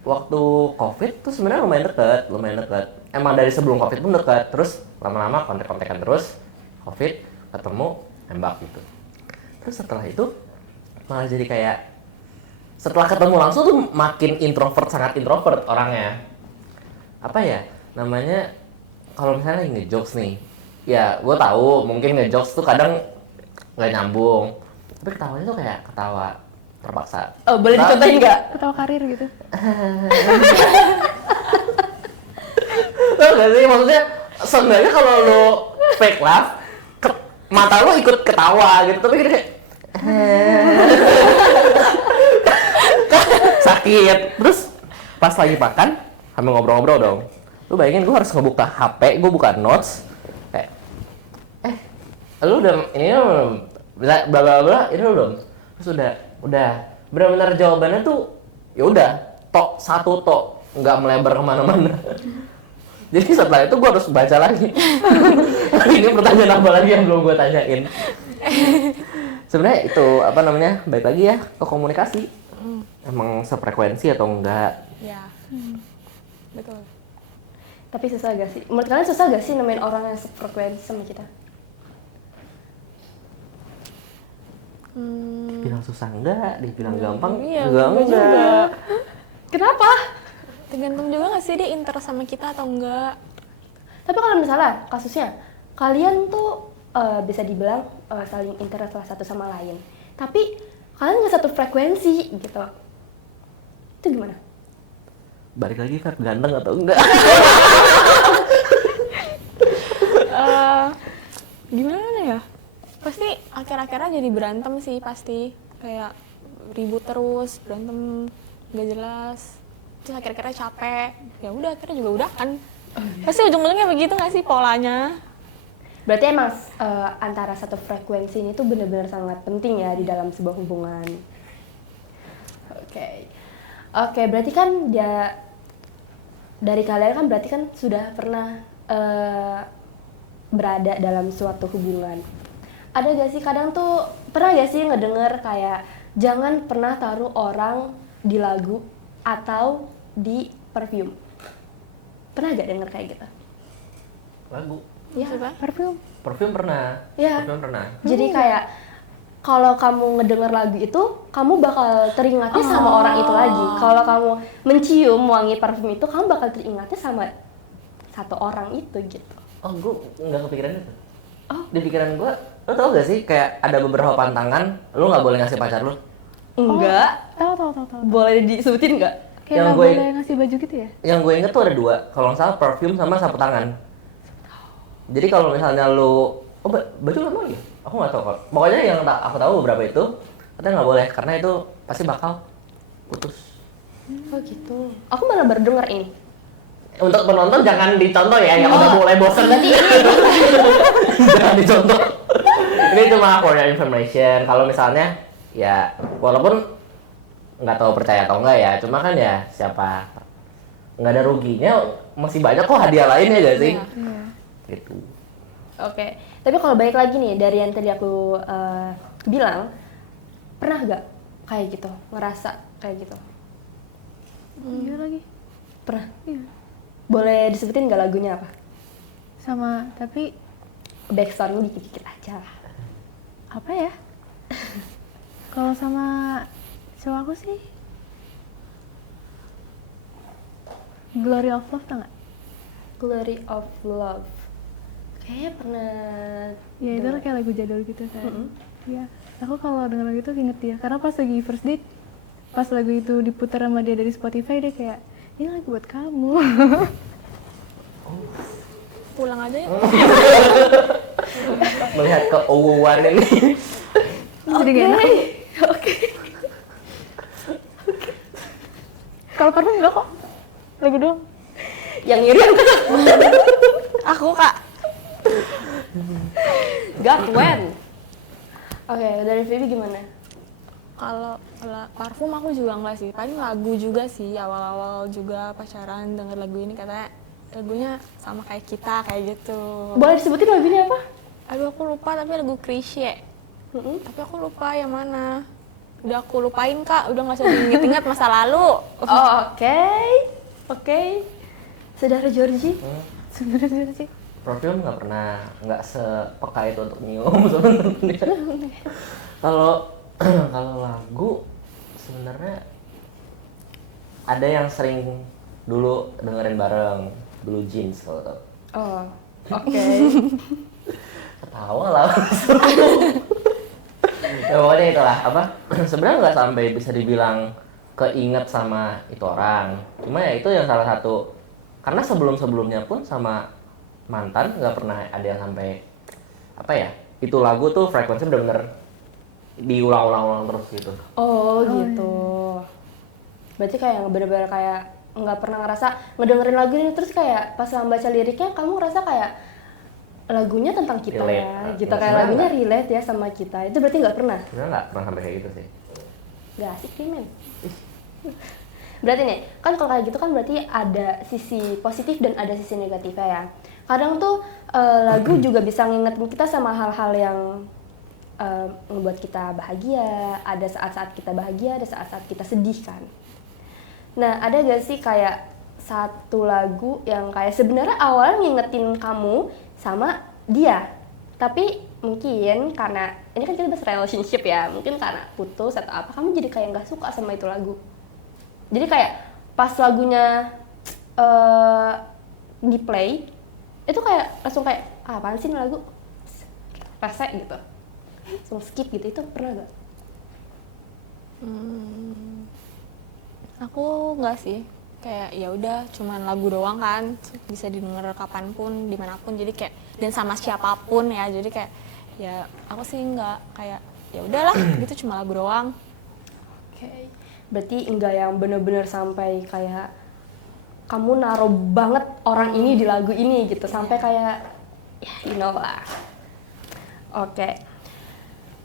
Waktu COVID tuh sebenarnya lumayan deket. Emang dari sebelum COVID pun deket. Terus lama-lama kontak-kontakan terus. COVID ketemu nembak gitu. Terus setelah itu malah jadi kayak setelah ketemu langsung tuh makin sangat introvert orangnya. Apa ya? Namanya kalau misalnya lagi ngejokes nih, ya gue tahu mungkin ngejokes tuh kadang nggak nyambung, tapi ketawanya tuh kayak ketawa terpaksa. Oh, boleh dicontohin nggak? Ketawa karir gitu. Tau gak sih, maksudnya sebenarnya kalau lo fake laugh, mata lo ikut ketawa gitu, tapi kayak sakit. Terus pas lagi makan, sambil ngobrol-ngobrol dong. Lu bayangin gue harus ngebuka HP, gue buka notes, kayak, lu udah ini belum, bla bla bla, ini lu belum. Terus udah benar-benar jawabannya tuh ya udah tok satu tok, nggak melebar kemana-mana. Jadi setelah itu gue harus baca lagi. Ini pertanyaan apa lagi yang belum gue tanyain? Sebenarnya itu apa namanya, baik lagi ya ke komunikasi. Emang sefrekuensi atau enggak? Ya, betul. Tapi susah gak sih? Menurut kalian susah gak sih nemuin orang yang sefrekuensi sama kita? Dibilang susah enggak, dibilang gampang Iya, juga enggak enggak. juga. Kenapa? Tergantung juga nggak sih dia interest sama kita atau enggak. Tapi kalau misalnya kasusnya kalian tuh bisa dibilang saling interest salah satu sama lain, tapi kalian nggak satu frekuensi gitu, itu gimana? Balik lagi kan ganteng atau enggak? Gimana ya? Pasti akhir-akhirnya jadi berantem sih, pasti kayak ribut terus, berantem nggak jelas, terus akhir-akhirnya capek, ya udah akhirnya juga udah kan. Pasti ujung-ujungnya begitu nggak sih polanya? Berarti emang antara satu frekuensi ini tuh benar-benar sangat penting ya di dalam sebuah hubungan. Oke, berarti kan ya dari kalian kan berarti kan sudah pernah berada dalam suatu hubungan. Ada gak sih kadang tuh pernah gak sih ngedenger kayak jangan pernah taruh orang di lagu atau di perfume? Pernah gak denger kayak gitu? Lagu. Ya. Maksudnya? Perfume pernah. Ya. Perfume pernah. Jadi kayak kalau kamu ngedenger lagu itu, kamu bakal teringatnya sama orang itu lagi. Kalau kamu mencium wangi parfum itu, kamu bakal teringatnya sama satu orang itu gitu. Oh, gue nggak kepikiran itu. Oh, di pikiran gue, lo tau gak sih kayak ada beberapa pantangan, lo nggak boleh ngasih pacar lo. Enggak. Tahu. Boleh disebutin nggak? Kayak Yang nggak gue- boleh ngasih baju gitu ya? Yang gue inget tuh ada dua, kalau nggak salah parfum sama sapu tangan. Jadi kalau misalnya lo, baju lo mau ya? Aku nggak tahu kok. Pokoknya yang aku tahu beberapa itu, katanya nggak boleh karena itu pasti bakal putus. Oh gitu. Aku malah baru denger ini. Untuk penonton jangan dicontoh ya, yang udah mulai bosan. Berarti Jangan dicontoh. Ini cuma for your information. Kalau misalnya ya walaupun nggak tahu percaya atau enggak ya, cuma kan ya siapa nggak ada ruginya, masih banyak kok hadiah lainnya gak sih? Iya. Gitu. Oke. Tapi kalau balik lagi nih dari yang tadi aku bilang, pernah gak kayak gitu, ngerasa kayak gitu? Iya lagi. Pernah. Iya. Boleh disebutin gak lagunya apa? Sama, tapi Backstory-nya dikit-dikit aja. apa ya? Kalau sama cowok aku sih Glory of Love, tau nggak? Glory of Love. Kayaknya pernah. Ya itu kayak lagu jadul gitu kan. Iya. Aku kalau denger lagu itu inget dia, karena pas lagi first date, pas lagu itu diputar sama dia dari Spotify, dia kayak ini lagu buat kamu. Pulang aja ya. Melihat keuuan ini. Jadi gak enak. Oke. Kalau parfum enggak kok, lagu doang. Yang iri aku Aku kak. gak Gwen. Oke, dari Vivi gimana? Kalau parfum aku juga enggak sih, paling lagu juga sih, awal-awal juga pacaran denger lagu ini katanya lagunya sama kayak kita, kayak gitu. Boleh disebutin lagunya apa? Aduh aku lupa, tapi lagu Chrisye. Tapi aku lupa yang mana. Udah aku lupain kak, udah gak usah diinget-inget masa lalu. Oh, oke. Saudara Georgie? Sebenarnya sih. Perfume nggak sepeka itu untuk nyium sebenarnya. Kalau lagu sebenarnya ada yang sering dulu dengerin bareng, Blue Jeans kalau tau. Oh, oke. Ketawa lah. Ya pokoknya itulah apa. Sebenarnya nggak sampai bisa dibilang keinget sama itu orang. Cuma ya itu yang salah satu. Karena sebelumnya pun sama mantan nggak pernah ada yang sampai apa ya, itu lagu tuh frekuensi bener-bener diulang-ulang terus gitu. Oh, gitu. Berarti kayak bener-bener kayak nggak pernah ngerasa ngedengerin lagu ini terus kayak pas baca liriknya kamu ngerasa kayak lagunya tentang kita Relate. ya, gitu Nggak, kayak sebenarnya lagunya relate ya sama kita. Itu berarti nggak pernah? Sebenarnya nggak pernah sampai kayak gitu sih. Gak asik sih men. Berarti nih, kan kalau kayak gitu kan berarti ada sisi positif dan ada sisi negatifnya ya. Kadang tuh lagu juga bisa ngingetin kita sama hal-hal yang ngebuat kita bahagia. Ada saat-saat kita bahagia, ada saat-saat kita sedih kan. Nah, ada gak sih kayak satu lagu yang kayak sebenarnya awalnya ngingetin kamu sama dia, tapi mungkin karena ini kan kita bahas relationship ya, mungkin karena putus atau apa kamu jadi kayak nggak suka sama itu lagu. Jadi kayak pas lagunya di play itu kayak langsung kayak apaan sih ini lagu, rese gitu, langsung skip gitu. Itu pernah gak? Aku nggak sih, kayak ya udah cuman lagu doang kan, bisa didengar kapanpun dimanapun, jadi kayak dan sama siapapun ya, jadi kayak ya aku sih nggak kayak ya udahlah gitu, cuma lagu doang. Oke, berarti enggak yang bener-bener sampai kayak kamu naruh banget orang ini di lagu ini gitu, sampai kayak ya you know lah. Oke,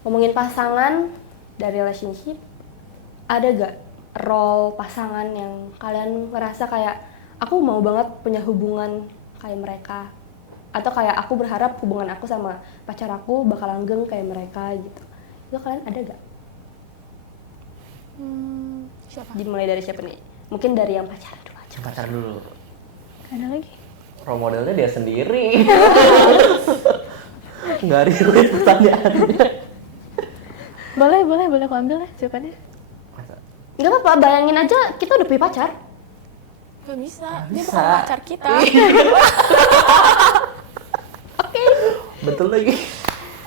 ngomongin pasangan dari relationship, ada gak role pasangan yang kalian ngerasa kayak aku mau banget punya hubungan kayak mereka, atau kayak aku berharap hubungan aku sama pacar aku bakal langgeng kayak mereka gitu? Itu kalian ada gak? Siapa? Dimulai dari siapa nih? Mungkin dari yang pacaran dulu aja. Pacar dulu. Ada lagi? Role modelnya dia sendiri. Nggak relate pertanyaannya. Boleh aku ambil deh jawabannya. Nggak apa-apa, bayangin aja kita udah punya pacar. Gak bisa, Nggak dia bisa. bukan pacar kita. Betul lagi.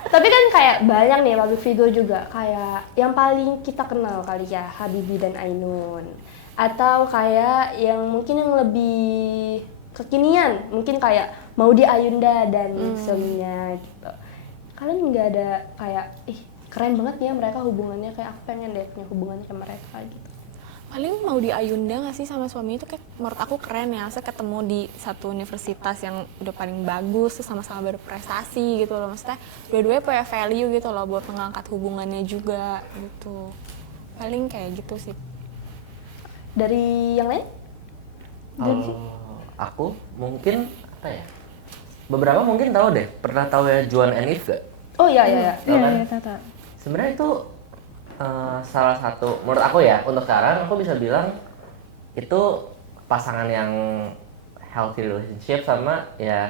Tapi kan kayak banyak nih public figure juga, kayak yang paling kita kenal kali ya, Habibie dan Ainun. Atau kayak yang mungkin yang lebih kekinian, mungkin kayak Maudy Ayunda dan suaminya gitu. Kalian nggak ada kayak, ih keren banget ya mereka hubungannya, kayak aku pengen deh punya hubungannya kayak mereka gitu. Paling Maudy Ayunda nggak sih sama suaminya itu kayak menurut aku keren ya, saya ketemu di satu universitas yang udah paling bagus, terus sama-sama berprestasi gitu loh, maksudnya dua-duanya punya value gitu loh buat mengangkat hubungannya juga gitu. Paling kayak gitu sih. Dari yang lain? Kalau aku mungkin apa ya? Beberapa mungkin tahu deh. Pernah tahu ya Juan and Eve gak? Oh iya iya. Tahu kan? Iya, Tata. Sebenarnya itu salah satu menurut aku ya, untuk sekarang aku bisa bilang itu pasangan yang healthy relationship sama ya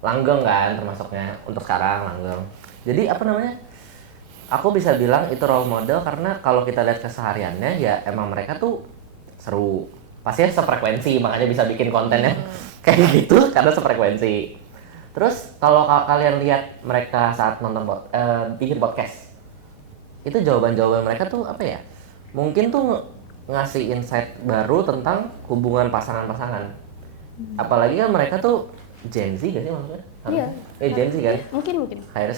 langgeng kan termasuknya untuk sekarang langgeng. Jadi apa namanya? Aku bisa bilang itu role model karena kalau kita lihat kesehariannya ya emang mereka tuh seru. Pastinya sefrekuensi, makanya bisa bikin kontennya kayak gitu karena sefrekuensi. Terus kalau kalian lihat mereka saat nonton bikin podcast, itu jawaban-jawaban mereka tuh apa ya? Mungkin tuh ngasih insight baru tentang hubungan pasangan-pasangan. Apalagi kan mereka tuh Gen Z gak sih maksudnya? Iya. Gen Z kan? Mungkin. Kayak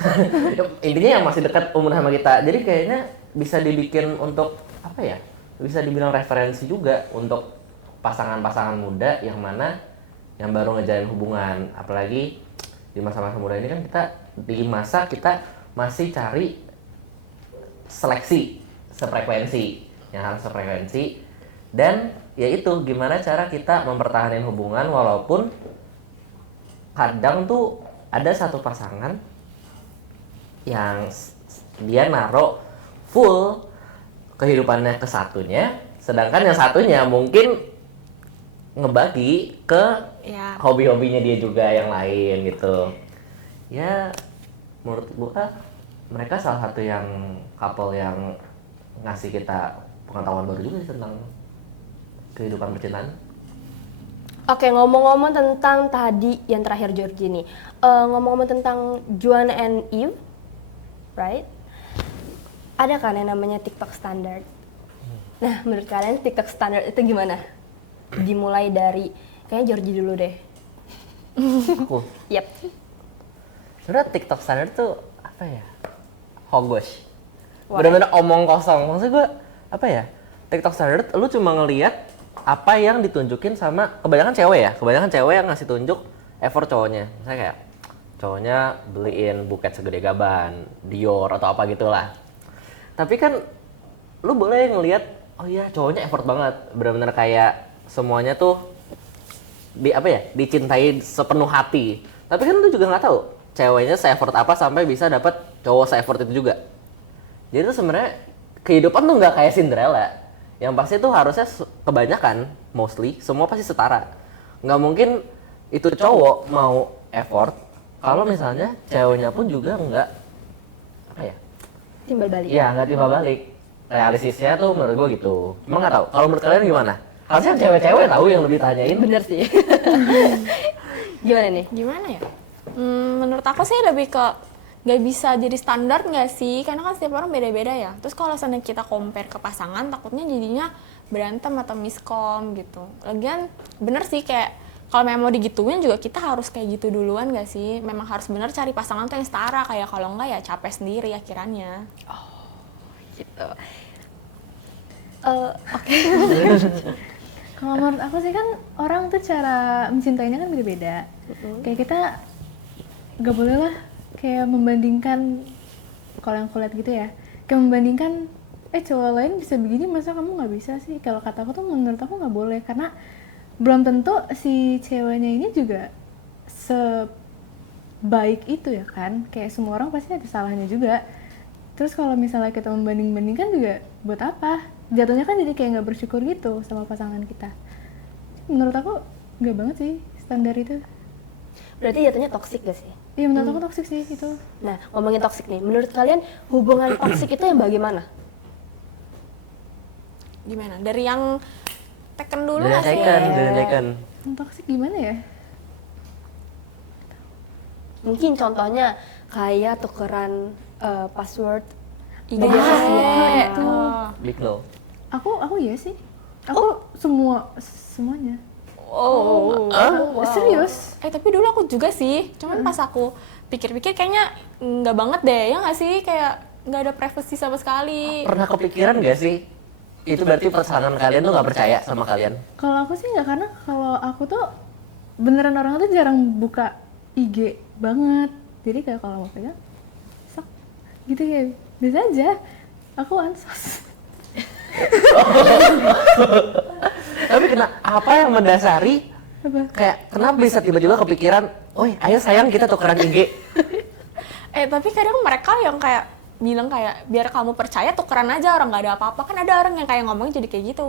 intinya yang masih dekat umur sama kita. Jadi kayaknya bisa dibikin untuk apa ya? Bisa dibilang referensi juga untuk pasangan-pasangan muda yang mana yang baru ngejalin hubungan. Apalagi di masa-masa muda ini kan kita di masa kita masih cari seleksi sefrekuensi, yang harus sefrekuensi, dan yaitu gimana cara kita mempertahankan hubungan walaupun kadang tuh ada satu pasangan yang dia naruh full kehidupannya ke satunya, sedangkan yang satunya mungkin ngebagi ke Ya. hobi-hobinya dia juga yang lain gitu. Ya menurut gua mereka salah satu yang couple yang ngasih kita pengetahuan baru juga sih tentang kehidupan percintaan. Oke, ngomong-ngomong tentang tadi yang terakhir Georgie nih, ngomong-ngomong tentang Juan and Eve, right? Ada kan yang namanya TikTok standard. Nah, menurut kalian TikTok standard itu gimana? Dimulai dari, kayaknya Georgie dulu deh. Aku Yap. sebenarnya TikTok standard tuh apa ya? Hogwash. Why? Bener-bener omong kosong. Maksud gue apa ya? TikTok standard lu cuma ngelihat apa yang ditunjukin sama kebanyakan cewek ya. Kebanyakan cewek yang ngasih tunjuk effort cowoknya. Misalnya kayak cowoknya beliin buket segede gaban, Dior atau apa gitulah. Tapi kan lu boleh ngelihat, oh iya cowoknya effort banget, benar-benar kayak semuanya tuh dicintai sepenuh hati. Tapi kan lu juga nggak tahu ceweknya se-effort apa sampai bisa dapet cowok se-effort itu juga. Jadi tuh sebenarnya kehidupan tuh nggak kayak Cinderella. Yang pasti tuh harusnya kebanyakan, mostly semua pasti setara. Nggak mungkin itu cowok mau effort kalau misalnya ceweknya pun juga nggak Timbal balik. Iya, nggak timbal balik. Realistisnya tuh menurut gue gitu. Emang nggak tahu. Kalau menurut kalian gimana? Harusnya cewek-cewek tahu yang lebih tanyain. Bener sih. Gimana nih? Gimana ya? Menurut aku sih lebih ke nggak bisa jadi standar nggak sih? Karena kan setiap orang beda-beda ya. Terus kalau misalnya kita compare ke pasangan, takutnya jadinya berantem atau miskom gitu. Lagian bener sih kayak kalau memang mau digituin juga kita harus kayak gitu duluan nggak sih? Memang harus bener cari pasangan tuh yang setara. Kayak kalau enggak ya capek sendiri akhirannya. Gitu. Kalau menurut aku sih kan orang tuh cara mencintainya kan beda-beda. Kayak kita gak boleh lah kayak membandingkan, kalau yang kulihat gitu ya, kayak membandingkan cowok lain bisa begini masa kamu nggak bisa sih. Kalau kata aku tuh menurut aku nggak boleh, karena belum tentu si ceweknya ini juga sebaik itu ya kan. Kayak semua orang pasti ada salahnya juga. Terus kalau misalnya kita membanding-bandingkan juga buat apa? Jatuhnya kan jadi kayak nggak bersyukur gitu sama pasangan kita. Menurut aku nggak banget sih standar itu. Berarti jatuhnya toksik gak sih? Iya, menurut aku toksik sih itu. Nah, ngomongin toksik nih, menurut kalian hubungan toksik itu yang bagaimana? Gimana? Dari yang Tekken dulu Dari nggak sih? Tekken. Yang toksik gimana ya? Mungkin contohnya kayak tukeran password IG. media sosial. itu. Big no. Aku iya sih. Aku semuanya. Wow. Serius? Tapi dulu aku juga sih, cuman pas aku pikir-pikir kayaknya nggak banget deh, ya nggak sih? Kayak nggak ada privacy sama sekali. Pernah kepikiran gak sih? Itu berarti pasangan kalian tuh nggak percaya sama kalian? Kalau aku sih nggak, karena kalau aku tuh beneran orang tuh jarang buka IG banget. Jadi kayak kalau mau pegang, sok gitu ya, biasa aja. Aku ansos. Tapi apa yang mendasari Apa? kayak kenapa bisa tiba-tiba kepikiran, oh ayo sayang kita tukeran IG? Tapi kadang mereka yang kayak bilang kayak biar kamu percaya tukeran aja, orang nggak ada apa-apa. Kan ada orang yang kayak ngomong jadi kayak gitu,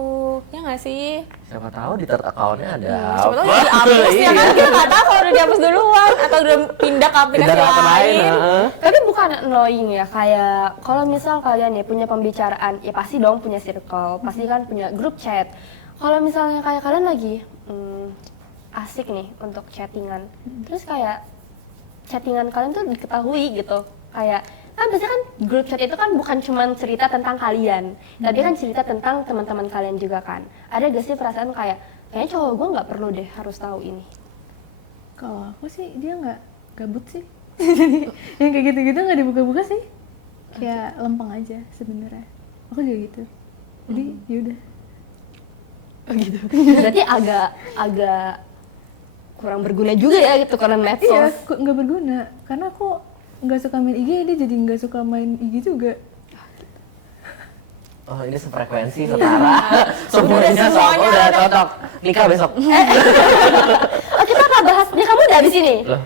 ya nggak sih? Siapa tahu di third account-nya ada Siapa tahu udah dihapus ya kan, kita nggak tahu kalau udah dihapus duluan atau udah pindah ke aplikasi Pindah ke akun lain. lain. Tapi bukan annoying ya, kayak kalau misal kalian ya punya pembicaraan, ya pasti dong punya circle, pasti kan punya grup chat. Kalau misalnya kayak kalian lagi asik nih untuk chattingan, terus kayak chattingan kalian tuh diketahui gitu, kayak biasanya kan grup chat itu kan bukan cuma cerita tentang kalian, tapi kan cerita tentang teman-teman kalian juga kan. Ada gak sih perasaan kayak, kayaknya cowok gue nggak perlu deh harus tahu ini? Kalau aku sih dia nggak gabut sih. Jadi yang kayak gitu-gitu nggak dibuka-buka sih. Kayak lempeng aja sebenarnya. Aku juga gitu. Jadi yaudah. Oh gitu. Berarti agak kurang berguna juga ya gitu karena Iya, medsos. nggak berguna. Karena aku nggak suka main IG, dia jadi nggak suka main IG juga. Oh ini sefrekuensi, setara. Semuanya semuanya udah udah. cocok. Nikah besok. Oh kita nggak bahas nikah muda di sini. Loh.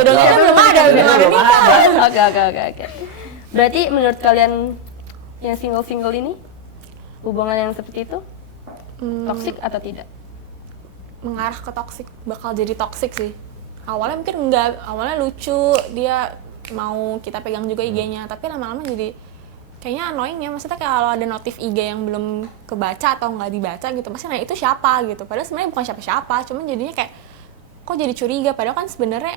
Jodohnya kan belum ada, belum ada nikah. Oke. Berarti menurut kalian yang single ini hubungan yang seperti itu toksik atau tidak? Mengarah ke toksik, bakal jadi toksik sih. Awalnya mungkin enggak, awalnya lucu, dia mau kita pegang juga IG-nya, tapi lama-lama jadi kayaknya annoying ya. Maksudnya kalau ada notif IG yang belum kebaca atau nggak dibaca gitu, pasti nanya itu siapa gitu. Padahal sebenarnya bukan siapa-siapa, cuman jadinya kayak kok jadi curiga. Padahal kan sebenarnya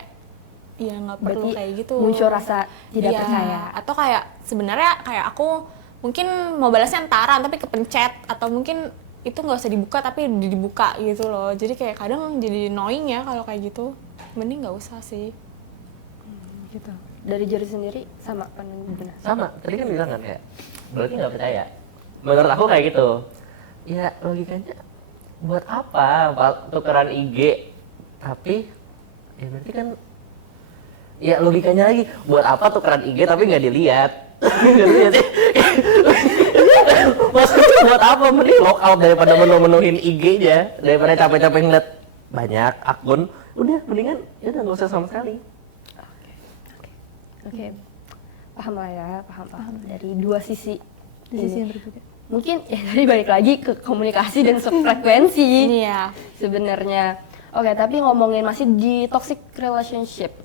ya nggak perlu Berarti kayak gitu. muncul rasa tidak Iya, percaya. atau kayak sebenarnya kayak aku mungkin mau balasnya ntaran tapi kepencet, atau mungkin itu nggak usah dibuka tapi dibuka gitu loh. Jadi kayak kadang jadi annoying ya kalau kayak gitu. Mending nggak usah sih. Gitu. Dari Jari sendiri sama benar. Sama, tadi kan bilang kan kayak berarti nggak percaya. Menurut aku kayak gitu. Ya logikanya buat apa tukeran IG? Tapi ya berarti kan ya logikanya lagi, buat apa tukeran IG tapi nggak dilihat? Ngerti nggak sih? Maksudnya buat apa? Mending lockout daripada menuhin IG-nya, daripada capek-capek ngeliat banyak akun. Udah, mendingan ya udah nggak usah sama sekali. Oke. Paham lah ya, paham. Dari dua sisi. Di sisi ini. yang berbeda. Mungkin ya tadi balik lagi ke komunikasi dan frekuensi. Iya. Sebenarnya. Oke, tapi ngomongin masih di toxic relationship.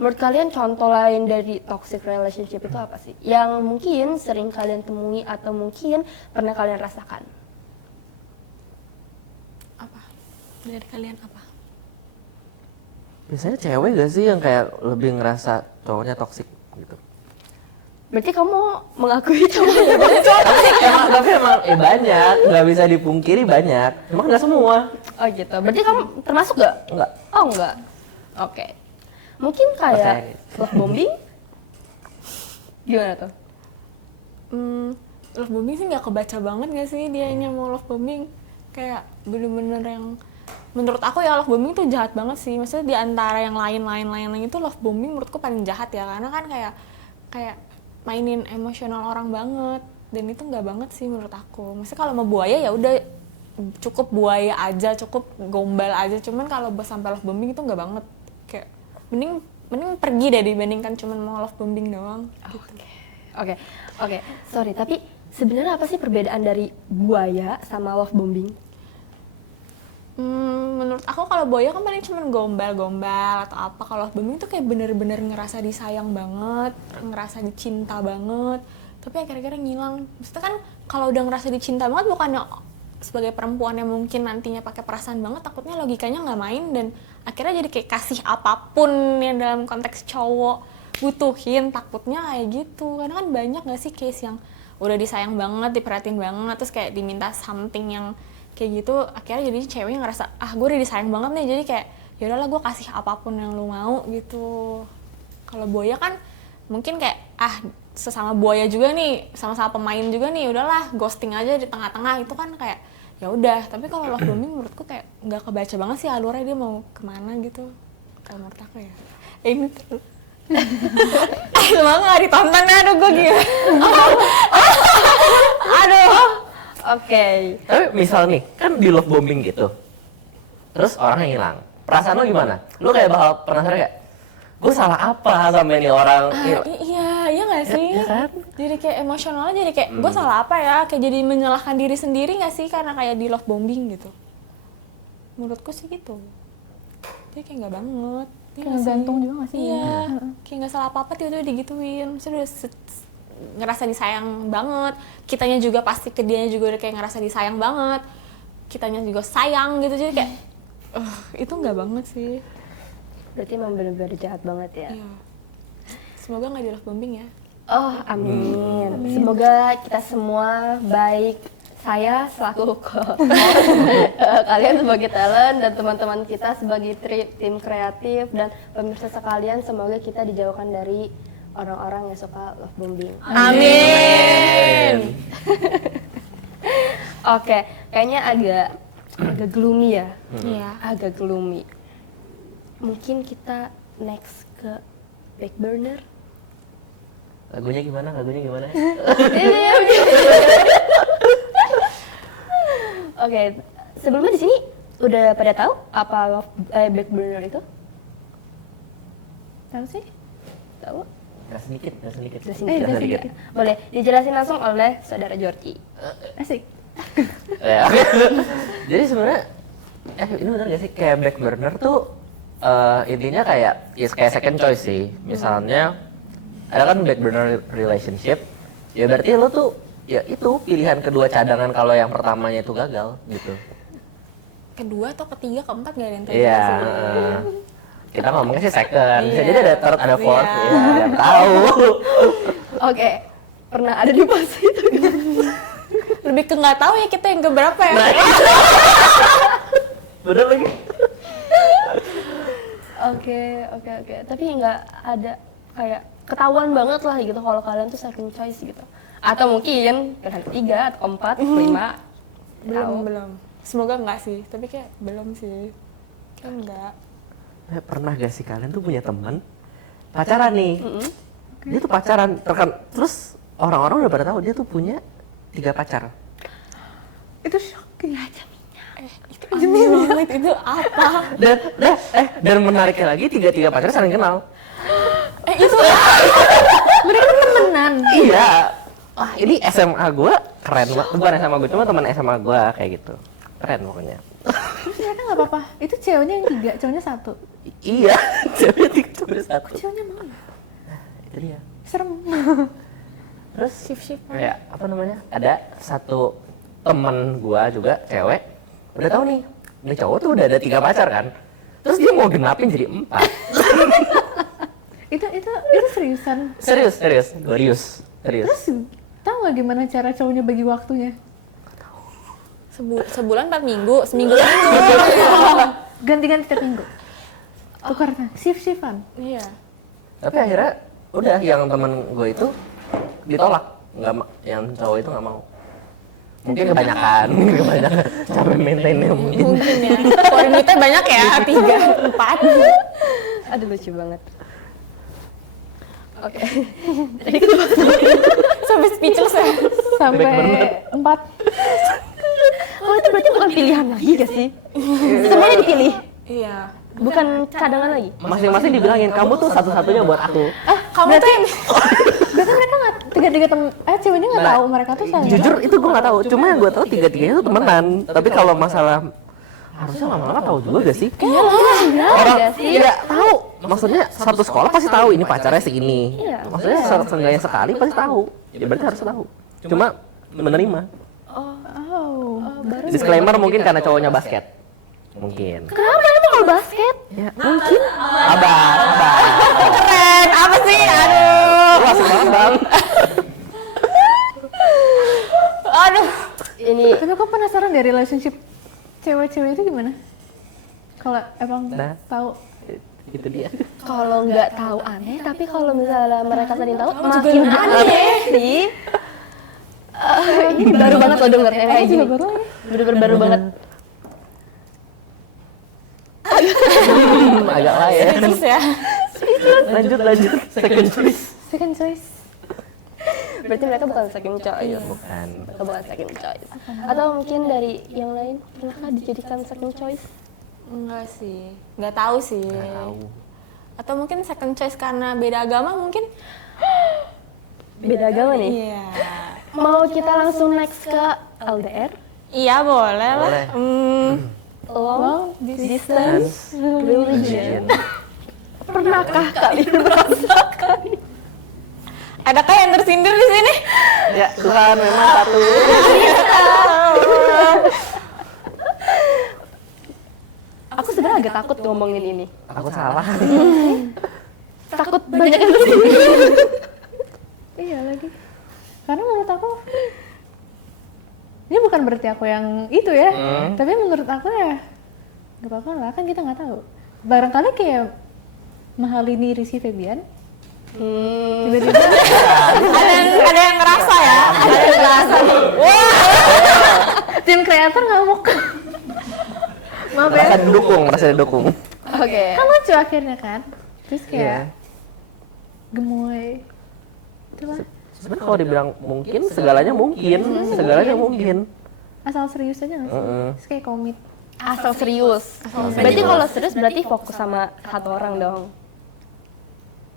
Menurut kalian contoh lain dari toxic relationship itu apa sih? Yang mungkin sering kalian temui atau mungkin pernah kalian rasakan? Apa? Dari kalian apa? Biasanya cewek gak sih yang kayak lebih ngerasa cowoknya toksik gitu? Berarti kamu mengakui cowoknya Tapi emang banyak, nggak bisa dipungkiri banyak. Cuma nggak semua. Oh gitu. Berarti kamu termasuk gak? Nggak. Oh enggak. Oke. Mungkin kayak love bombing? Gimana tuh? Love bombing sih nggak kebaca banget nggak sih dianya mau love bombing. Kayak bener-bener yang menurut aku ya love bombing tuh jahat banget sih. Maksudnya di antara yang lain itu love bombing menurutku paling jahat ya, karena kan kayak mainin emosional orang banget, dan itu nggak banget sih menurut aku. Maksudnya kalau mau buaya ya udah cukup buaya aja, cukup gombal aja. Cuman kalau sampai love bombing itu nggak banget. Kayak mending pergi deh dibandingkan cuman mau love bombing doang. Oke. Sorry, tapi sebenarnya apa sih perbedaan dari buaya sama love bombing? Menurut aku kalau buaya kan paling cuman gombal-gombal atau apa. Kalau love bombing tuh kayak bener-bener ngerasa disayang banget, ngerasa dicinta banget, tapi akhir-akhirnya ngilang. Maksudnya kan kalau udah ngerasa dicinta banget, bukannya sebagai perempuan yang mungkin nantinya pakai perasaan banget, takutnya logikanya nggak main dan akhirnya jadi kayak kasih apapun yang dalam konteks cowok butuhin, takutnya kayak gitu. Karena kan banyak nggak sih case yang udah disayang banget, diperhatiin banget, terus kayak diminta something yang kayak gitu, akhirnya jadi ceweknya ngerasa gue udah disayang banget nih, jadi kayak ya udahlah gue kasih apapun yang lu mau gitu. Kalau buaya kan mungkin kayak sesama buaya juga nih, sama-sama pemain juga nih, udahlah ghosting aja di tengah-tengah, itu kan kayak ya udah. Tapi kalau love bombing menurutku kayak nggak kebaca banget sih alurnya dia mau kemana gitu. Kalau menurut aku ya ini tuh semangat ditonton, aduh gue gila. Oke. Tapi misal nih, kan di love bombing gitu, terus orangnya hilang, perasaan lo gimana? Lo kayak bakal penasaran gak? Gue salah apa sama ini orang? Iya nggak sih? Ya kan? Jadi kayak emosionalnya jadi kayak gue salah apa ya? Kayak jadi menyalahkan diri sendiri nggak sih karena kayak di love bombing gitu? Menurutku sih gitu. Dia kayak nggak banget. Dia Kayak gantung juga nggak sih? Iya. Kayak nggak salah apa-apa tiba-tiba digituin. Maksudnya udah ngerasa disayang banget. Kitanya juga pasti ke dianya juga udah kayak ngerasa disayang banget. Kitanya juga sayang gitu, jadi kayak itu nggak banget sih. Berarti emang bener-bener jahat banget ya. Iya. Semoga nggak di love bombing ya. Oh, amin. Semoga kita semua baik. Saya selaku kalian sebagai talent dan teman-teman kita sebagai tim kreatif dan pemirsa sekalian, semoga kita dijauhkan dari orang-orang yang suka love bombing. Amin. Oke, kayaknya agak gloomy ya. Iya. Agak gloomy. Mungkin kita next ke back burner. Lagunya gimana? Oke, sebelumnya di sini udah pada tahu apa back burner itu? Tahu sih? Tahu? Gak sedikit. Sedikit. Boleh dijelasin langsung oleh saudara Georgie. Asik. Ya, oke. Jadi sebenarnya ini benar gak sih, kayak back burner tuh intinya kayak kayak second choice sih. Misalnya ada kan back burner relationship, ya berarti lo tuh ya itu pilihan kedua cadangan kalau yang pertamanya itu gagal gitu. Kedua atau ketiga, keempat nggak ada yang tahu. Iya. Kita ngomongnya sih second, bisa jadi ada third, ada fourth, Iya. ya ada yang tahu. Oke, pernah ada di fase itu gitu. Lebih ke nggak tahu ya kita yang keberapa ya. Bener lagi. Oke. Tapi nggak ada kayak ketahuan banget lah gitu kalau kalian tuh second choice gitu. Atau mungkin pilihan ketiga atau keempat, kelima. Belum. Semoga nggak sih, tapi kayak belum sih. Kan enggak. Pernah gak sih kalian tuh punya teman pacaran nih. Dia tuh pacaran, terus orang-orang udah pada tahu dia tuh punya 3 pacar. Itu shocking. Itu aneh banget, itu apa? Dan menariknya lagi 3 pacar saling kenal. Itu Mereka temenan. Iya. Wah, ini SMA gue keren banget. Bukan SMA gue, cuma teman SMA gue kayak gitu. Keren pokoknya. Terus mereka nggak apa-apa. Itu ceweknya yang 3, cowoknya 1. Iya, ceweknya 3 cuma 1. Ceweknya mau ya? Itu dia. Serem. Terus shift kayak apa namanya? Ada satu teman gue juga cewek. Udah tahu nih, ini cowok tuh udah ada 3 pacar kan. Terus dia mau genapin jadi 4. itu seriusan. Serius. Terus tahu nggak gimana cara cowoknya bagi waktunya? sebulan 4 minggu, seminggu seminggu. Ganti-ganti tiap minggu. Tukarnya, shift-shiftan. Iya. Tapi akhirnya udah yang temen gue itu ditolak, yang cowok itu nggak mau. Mungkin kebanyakan capek maintainnya mungkin. Mungkin ya. Koordinatnya banyak ya, 3, 4. Aduh lucu banget. Oke. Sampai speechless ya. Sampai bener. 4. Oh itu berarti bukan pilihan lagi gak sih? Semuanya dipilih, Iya. bukan cadangan lagi. Masing-masing dibilangin kamu tuh satu-satunya buat aku. Kamu tuh yang Berarti mereka nggak tiga ceweknya nggak tahu mereka tuh saling. Jujur itu gue nggak tahu. Cuma yang gue tahu 3-3nya tuh temenan. Tapi kalau masalah harusnya lama-lama tahu juga gak sih? Orang tidak tahu. Maksudnya satu sekolah pasti tahu ini pacarnya si ini. Iya. Maksudnya seenggaknya sekali pasti tahu. Ya berarti harus tahu. Cuma menerima. Oh. Disclaimer mungkin karena cowoknya basket. Mungkin. Kenapa itu kalau basket? Ya, mungkin. Abang. keren. Apa sih? Aduh. Lu asik banget, Bang. Aduh. Ini Tapi aku penasaran deh relationship cewek-cewek itu gimana? Kalau emang Nah. tahu. Itu dia. kalau nggak tahu aneh, tapi kalau misalnya mereka sering tahu Juga makin aneh sih. Ini baru banget lo denger yang kayak Aku gini. juga baru aja. Bener-bener baru banget. Agak lah ya. Speechless ya. Lanjut. Second choice. Second choice. Berarti mereka bukan second choice. Bukan. Mereka bukan second choice. Atau mungkin dari yang lain pernahkah dijadikan second choice? Enggak sih. Enggak tahu sih. Nggak tahu. Atau mungkin second choice karena beda agama mungkin. Beda agama nih. Iya. Mau kita langsung next ke LDR? Iya, boleh lah. Boleh. Long distance religion. Religion. Pernahkah kalian merasakan? Adakah yang tersindir di sini? Ya, Tuhan memang satu. Aku sebenarnya agak takut ngomongin ini. Aku salah. Takut banyak yang tersindir. Iya lagi. Karena menurut aku ini bukan berarti aku yang itu ya, tapi menurut aku ya nggak apa-apa lah, kan kita nggak tahu. Barangkali kayak Mahalini Rizky Febian, tiba-tiba ada yang ngerasa ya? Ada yang ngerasa. tim kreator ngamuk. Maaf ya, Merasa didukung. Oke. kan lucu akhirnya kan. Terus Iya. kayak gemoy. Itulah, Sebenarnya kalau dibilang mungkin, segalanya mungkin. asal serius aja nggak sih? Terus kayak komit. Asal serius. Berarti kalau serius berarti fokus sama satu orang dong.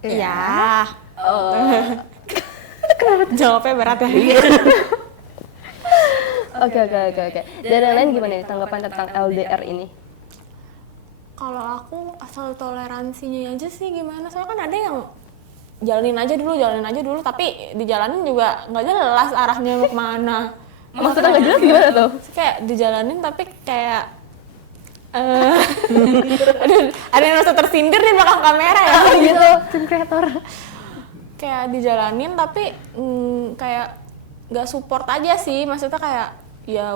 Iya. Jawabnya berat ya. Oke. Dan yang lain gimana nih tanggapan tentang LDR ini? Kalau aku asal toleransinya aja sih gimana? Soalnya kan ada yang jalanin aja dulu, tapi dijalanin juga nggak jelas arahnya mau kemana. Maksudnya nggak jelas gimana tuh? Kayak dijalanin tapi kayak aduh, ada yang rasa tersindir di belakang kamera ya gitu. Tim kreator. Kayak dijalanin tapi kayak nggak support aja sih, maksudnya kayak ya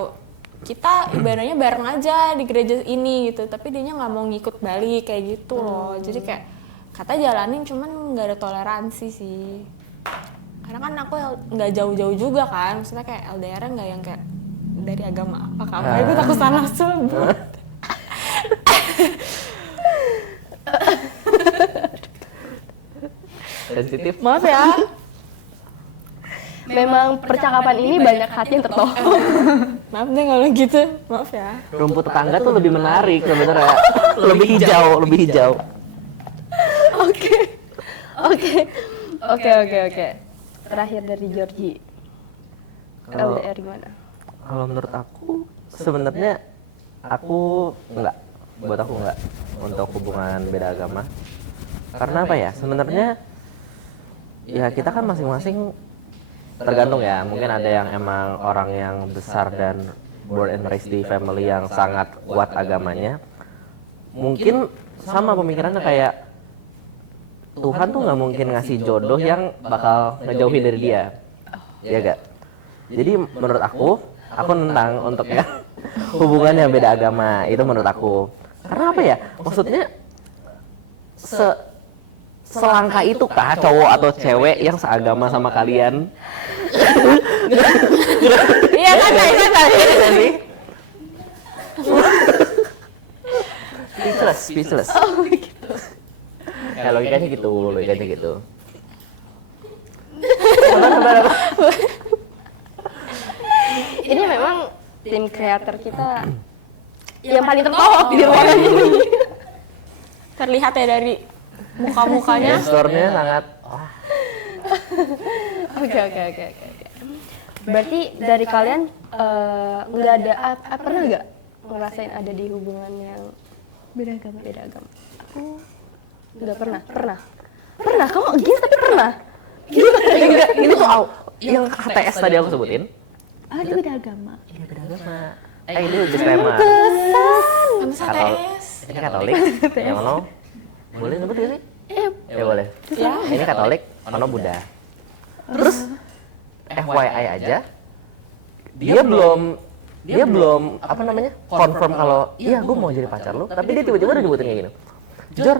kita ibadahnya bareng aja di gereja ini gitu, tapi dianya nggak mau ngikut balik kayak gitu loh. Jadi kayak kata jalanin cuman nggak ada toleransi sih, karena kan aku nggak jauh-jauh juga kan, maksudnya kayak LDR nggak yang kayak dari agama apa itu aku salah sebut. sensitif. Maaf ya. Memang percakapan ini banyak hati yang tertolong. Maaf deh kalau gitu. Maaf ya. Rumput tetangga tuh lebih menarik sebenarnya. Lebih hijau, lebih hijau. Oke. Oke. Terakhir dari Georgie. Kalau- LDR gimana? Kalau menurut aku sebenarnya buat aku enggak untuk hubungan beda agama. Karena apa ya? Sebenarnya ya kita kan masing-masing tergantung ya. Mungkin ada yang emang orang yang besar dan born and raised di family yang sangat kuat agamanya. Mungkin sama pemikirannya kayak Tuhan tuh nggak mungkin ngasih jodoh yang bakal ngejauhin dari dia. Ya gak? Jadi menurut aku nentang untuk ya hubungan yang beda agama itu menurut aku. Karena apa ya? Maksudnya selangka itu kah cowok atau cewek yang seagama sama kalian? Iya kan tadi. Speechless. Ya logikanya gitu. Ini memang tim kreator kita yang paling tertolong di ruangan ini. Terlihat ya dari muka-mukanya. Gesturnya sangat Oke. Berarti dari kalian nggak ada pernah nggak ngerasain ada di hubungan yang Beda agama. beda agama? Aku nggak pernah. Pernah? Kamu gini tapi pernah? ini tuh yang HTS tadi aku sebutin. Ah, dia beda agama. Ini beda agama. Ini disclaimer. Sama Katolik. HTS. Ini Katolik. Yang mana? Boleh sebut gak sih? Ya boleh. Ya. Ini Katolik, mana Buddha. Terus FYI aja, dia belum apa namanya confirm kalau iya gue mau jadi pacar lu, tapi dia tiba-tiba udah nyebutin kayak gini. Jor,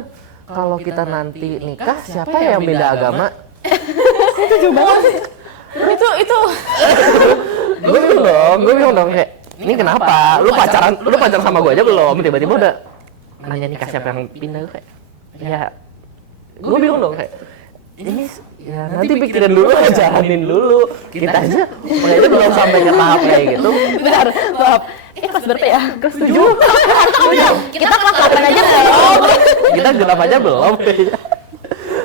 kalau kita nanti nikah siapa yang beda agama? Itu Gue bingung dong kayak ini kenapa? Lu pacaran sama gue aja belum? Tiba-tiba udah nanya nikah siapa yang pindah gue kayak ya gue bingung dong kayak ini ya nanti pikirin dulu, jalanin dulu. Kita aja kayaknya belum sampai ke tahap kayak gitu. Bentar, maaf. Kelas berapa ya? Kelas 7? Kita kelas 8 aja belum. Kita genap aja belum.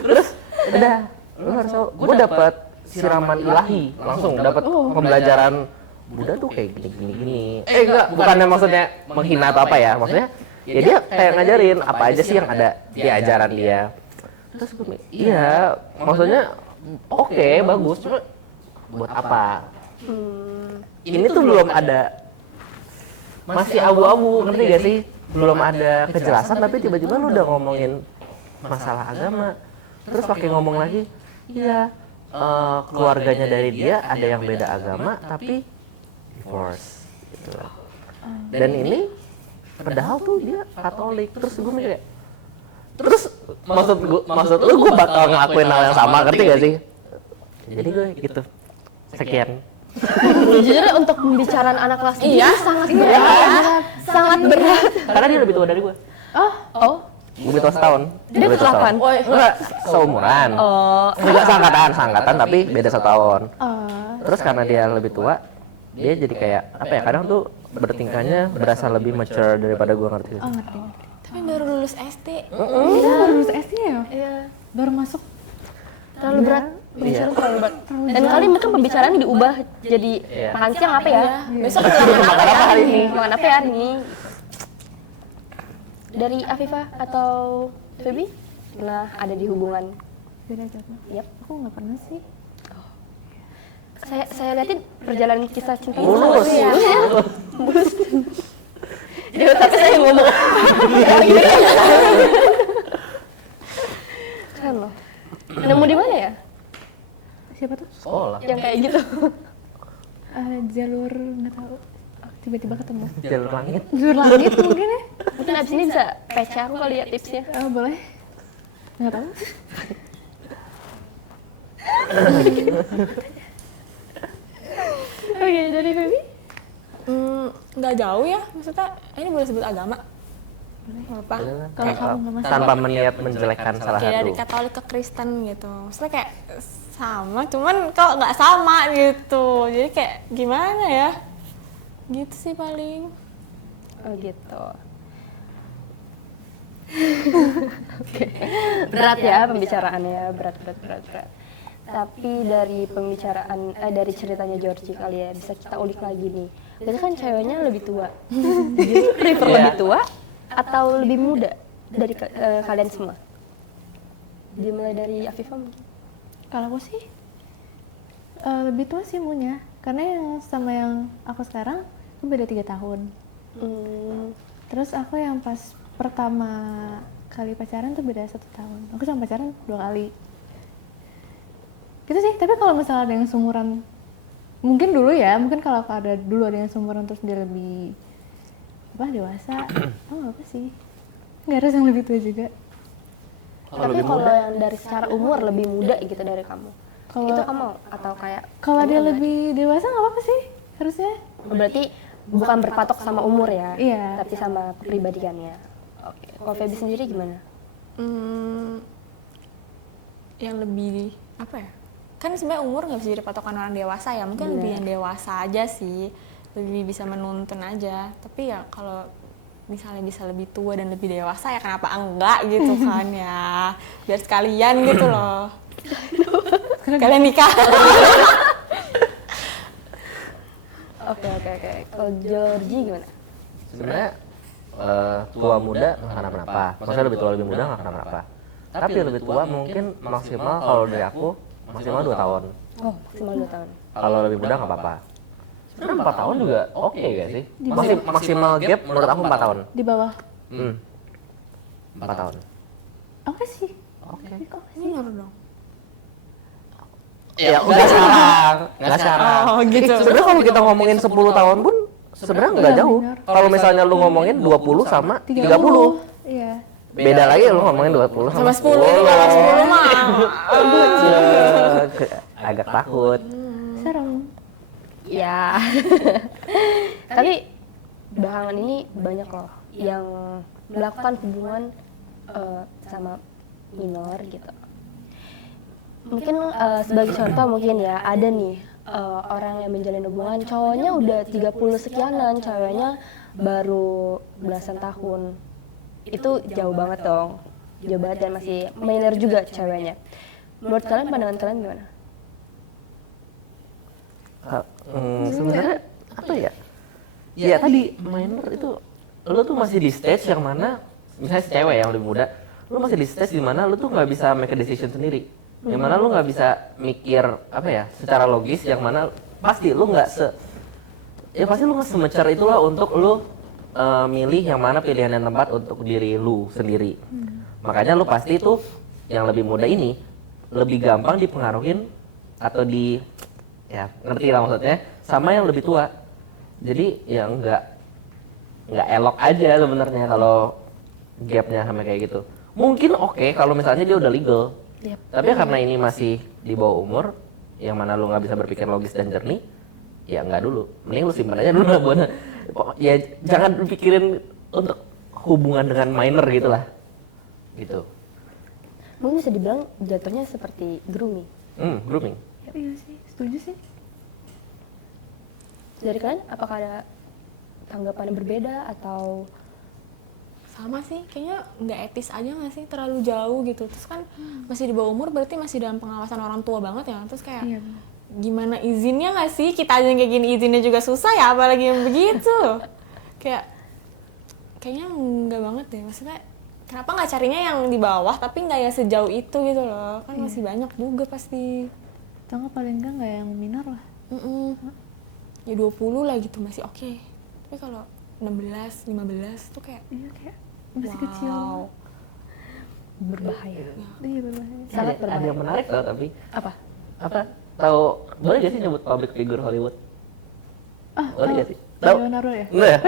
Terus udah lu harus tahu gue dapet siraman ilahi langsung dapat pembelajaran Buddha tuh kayak gini. Enggak, bukannya maksudnya menghina atau apa ya, maksudnya ya dia kayak ngajarin apa aja sih yang ada di ajaran dia. Terus gue iya, maksudnya oke, bagus, cuma buat apa? Ini tuh belum ada, masih abu-abu, ngerti gak sih? Belum ada kejelasan, tapi tiba-tiba lu udah ngomongin masalah agama. Terus pakai ngomong lagi, iya, keluarganya dari dia ada yang beda agama, tapi divorce, gitu. Dan ini, padahal tuh dia Katolik. Terus gue mikir kayak, terus maksud lu gue bakal ngelakuin hal yang sama, ngerti gak sih? Jadi gue gitu. Sekian. Jujur untuk pembicaraan anak kelas 7 sangat berat. Sangat berat. Karena dia lebih tua dari gue. Oh. Gue lebih tua setahun. Dia Lebih tua ke-8? setahun. Enggak, seumuran. Enggak seangkatan tapi beda setahun. Terus karena dia lebih tua, dia jadi kayak apa ya? Kadang tuh bertingkahnya berasa lebih mature daripada gue, ngerti. Oh, ngerti. tapi baru lulus SD. Kita baru lulus SD ya? Iya. Baru masuk. Terlalu berat. Pembicaraan terlalu berat. Dan kali mungkin pembicaraan diubah jadi makan siang apa ya? Besok bilang Makan apa hari ini? Makan apa ya hari ini? Dari Afifah atau Feby pernah ada di hubungan? Beda agama. Yap. Aku nggak pernah sih. Saya liatin perjalanan kisah cinta Mulus. ya. Ya, tapi saya ngomong. Keren loh. Nemu di mana ya? Siapa tuh? Sekolah. Yang kayak gitu. Jalur nggak tahu. Tiba-tiba ketemu. Jalur langit. Jalur langit mungkin ya? Mungkin abis ini bisa PC aku kali ya tipsnya. Oh, boleh. Nggak tahu. Oke, dari Feby? nggak jauh ya, maksudnya ini boleh sebut agama? Apa? Kalau kamu nggak masalah. Tanpa meniat menjelekkan salah Kayak dari satu. Katolik ke Kristen gitu. Maksudnya kayak sama, cuman kok nggak sama gitu. Jadi kayak gimana ya? Gitu sih paling. Oh gitu. Oke. Berat ya pembicaraannya, berat. Tapi dari pembicaraan, dari ceritanya Georgie kali ya, bisa kita ulik lagi nih. Jadi kan ceweknya lebih tua. Jadi prefer Iya. lebih tua atau lebih muda dari kalian semua? Dimulai dari Afifah mungkin. Kalau aku sih lebih tua sih Munya, karena yang sama yang aku sekarang itu beda 3 tahun. Terus aku yang pas pertama kali pacaran tuh beda 1 tahun. Aku sama pacaran 2 kali. Gitu sih. Tapi kalau misalnya ada yang seumuran, mungkin dulu ya, mungkin kalau ada yang seumuran terus dia lebih dewasa, nggak apa sih. Nggak harus yang lebih tua juga. Tapi kalau yang dari secara umur lebih muda gitu dari kamu, itu kamu atau kayak Kalau dia lebih dewasa nggak apa-apa sih, harusnya. berarti bukan berpatok sama umur ya, Iya. tapi sama kepribadiannya. Oke. Kalau Feby sendiri gimana? Yang lebih apa ya? Kan sebenarnya umur nggak bisa jadi patokan orang dewasa ya. Mungkin lebih yang dewasa aja sih, lebih bisa menuntun aja. Tapi ya kalau misalnya bisa lebih tua dan lebih dewasa ya kenapa enggak gitu kan ya, biar sekalian gitu loh. Kalian nikah. Oke. Kalau Georgie gimana? Sebenarnya tua muda nggak kenapa-napa. Maksudnya lebih tua lebih muda nggak kenapa-napa. Tapi lebih tua mungkin maksimal kalau dari aku maksimal 2 tahun. Oh, maksimal 2 tahun. Kalau lebih muda nggak apa-apa. Sebenarnya 4 tahun juga oke gak sih? Maksimal gap menurut aku 4 tahun. Di bawah. 4 tahun. Oke sih. Oke. Ini ngaruh dong. Ya udah sekarang, nggak sekarang. Oh gitu. Sebenarnya kalau kita ngomongin 10 tahun pun sebenarnya nggak jauh. Kalau misalnya lu ngomongin 20 sama 30. Iya. Beda lagi lu ngomongin 20 Sama 10 ini kalau 10 mah. Agak takut. Serem. Ya. Tapi belakangan ini banyak loh yang melakukan hubungan sama minor gitu. Mungkin sebagai contoh mungkin ya, ada nih orang yang menjalin hubungan, cowoknya udah 30 sekianan, ceweknya baru belasan tahun. Itu jauh banget dong. Jauh banget dan masih minor juga ceweknya. Menurut kalian, pandangan kalian gimana? Sebenarnya apa ya? Ya tadi minor itu lu tuh masih di stage yang mana misalnya si cewek yang lebih muda, lu masih di stage di mana lu tuh nggak bisa make a decision sendiri. Yang mana lu nggak bisa mikir apa ya secara logis, yang mana pasti lu nggak pasti lu nggak semecer itulah untuk lu milih yang mana pilihan yang tepat untuk diri lu sendiri. Makanya lu pasti tuh yang lebih muda ini lebih gampang dipengaruhin atau ngerti lah maksudnya, sama yang lebih tua. Jadi ya nggak elok aja sebenarnya kalau gapnya sama kayak gitu. Mungkin oke kalau misalnya dia udah legal. Yep. Tapi karena ini masih di bawah umur, yang mana lu nggak bisa berpikir logis dan jernih, ya nggak dulu. Mending lu simpan aja dulu lah buat. Ya jangan pikirin untuk hubungan dengan minor gitu lah. Gitu. Mungkin bisa dibilang jatuhnya seperti grooming. Grooming. Iya sih, setuju sih. Dari kalian, apakah ada tanggapan yang berbeda atau Sama sih, kayaknya nggak etis aja nggak sih, terlalu jauh gitu. Terus kan masih di bawah umur, berarti masih dalam pengawasan orang tua banget ya. Terus kayak Iya. gimana izinnya nggak sih? Kita aja yang kayak gini izinnya juga susah ya, apalagi yang begitu. Kayaknya nggak banget deh. Maksudnya kenapa nggak carinya yang di bawah, tapi nggak ya sejauh itu gitu loh. Kan masih banyak juga pasti. Atau nggak paling enggak yang minor lah. Ya 20 lah gitu masih oke. Tapi kalau 16, 15 tuh kayak Iya kayak masih kecil. wow. berbahaya? Iya berbahaya. Sangat Ada berbahaya. yang menarik tau tapi Apa? tahu boleh gak sih nyebut public figure Hollywood? Boleh gak sih? Leonardo ya? Nggak.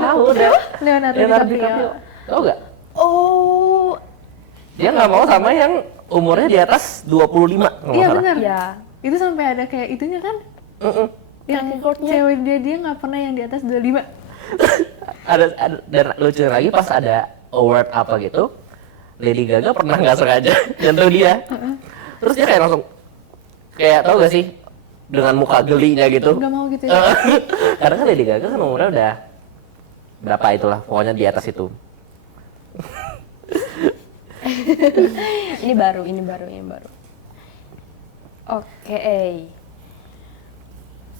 Tahu deh. Leonardo DiCaprio. Tahu gak? Oh, Dia nggak mau sama yang umurnya di atas 25 kalau nggak Iya salah. benar. ya. Itu sampai ada kayak itunya kan? Yang Track recordnya. cewek dia nggak pernah yang di atas 25. Dan lucu lagi pas ada award apa gitu, Lady Gaga pernah nggak sengaja nyentuh dia. Terus dia kayak langsung kayak tau gak sih dengan muka gelinya gitu. Nggak mau gitu ya. Karena kan Lady Gaga kan umurnya udah berapa itulah, pokoknya di atas itu. Ini baru. Oke,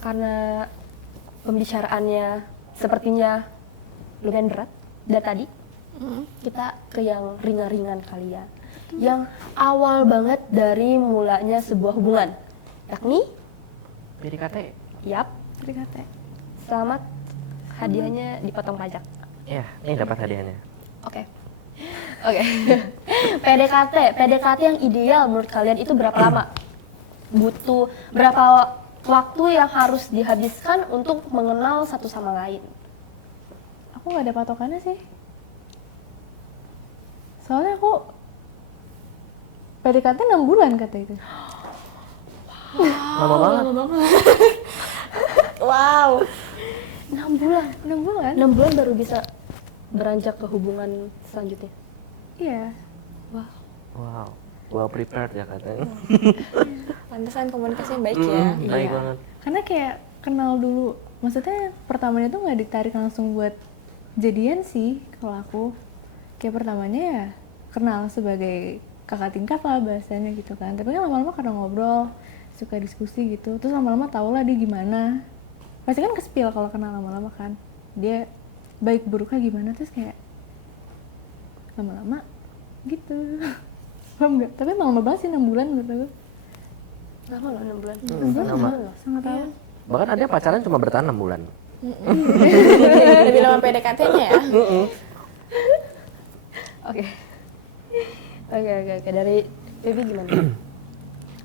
karena pembicaraannya sepertinya lumayan berat dari tadi, kita ke yang ringan-ringan kali ya. Yang awal banget dari mulanya sebuah hubungan, yakni PDKT. yap, PDKT. selamat, hadiahnya dipotong pajak. Ya, ini dapat hadiahnya. Oke. PDKT yang ideal menurut kalian itu berapa lama? Butuh berapa waktu yang harus dihabiskan untuk mengenal satu sama lain? Aku nggak ada patokannya sih. Soalnya aku PDKT 6 bulan kata itu. Lama banget. Wow. 6 bulan. 6 bulan? 6 bulan baru bisa beranjak ke hubungan selanjutnya. Iya. Wah. Wow, well prepared ya katanya. Pantesan komunikasi yang baik ya. Baik banget. Karena kayak kenal dulu. Maksudnya pertamanya tuh nggak ditarik langsung buat jadian sih kalau aku. Kayak pertamanya ya kenal sebagai kakak tingkat lah bahasanya gitu kan. Tapi kan lama-lama karena ngobrol, suka diskusi gitu. Terus lama-lama tau lah dia gimana. Pasti kan ke-spill kalau kenal lama-lama kan. Dia baik buruknya gimana, terus kayak lama-lama gitu. Paham nggak? Tapi emang lama banget sih 6 bulan menurut aku. Lama loh 6 bulan. 6 bulan lama. sangat lama. Bahkan ada yang pacaran cuma bertahan 6 bulan. Lebih lama PDKT-nya ya. Oke. Dari Baby gimana?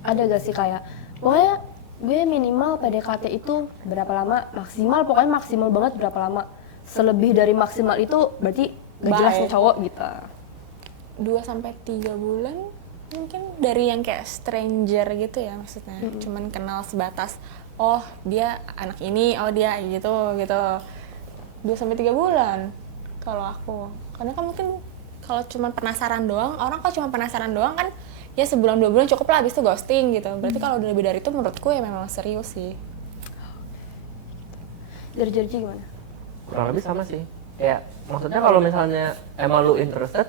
Ada gak sih kayak, pokoknya gue minimal PDKT itu berapa lama, maksimal, pokoknya maksimal banget berapa lama. Selebih dari maksimal itu berarti gak jelas Bye. nih cowok gitu. 2-3 bulan mungkin dari yang kayak stranger gitu ya maksudnya. Cuman kenal sebatas oh dia anak ini, oh dia gitu. 2-3 bulan kalau aku. Karena kan mungkin kalau cuma penasaran doang, orang kalau cuma penasaran doang kan ya sebulan 2 bulan cukup lah, habis itu ghosting gitu. Berarti kalau udah lebih dari itu menurutku ya memang serius sih. Dari Jerji gimana? Kurang lebih sama sih. Kayak maksudnya kalau misalnya emang lu interested,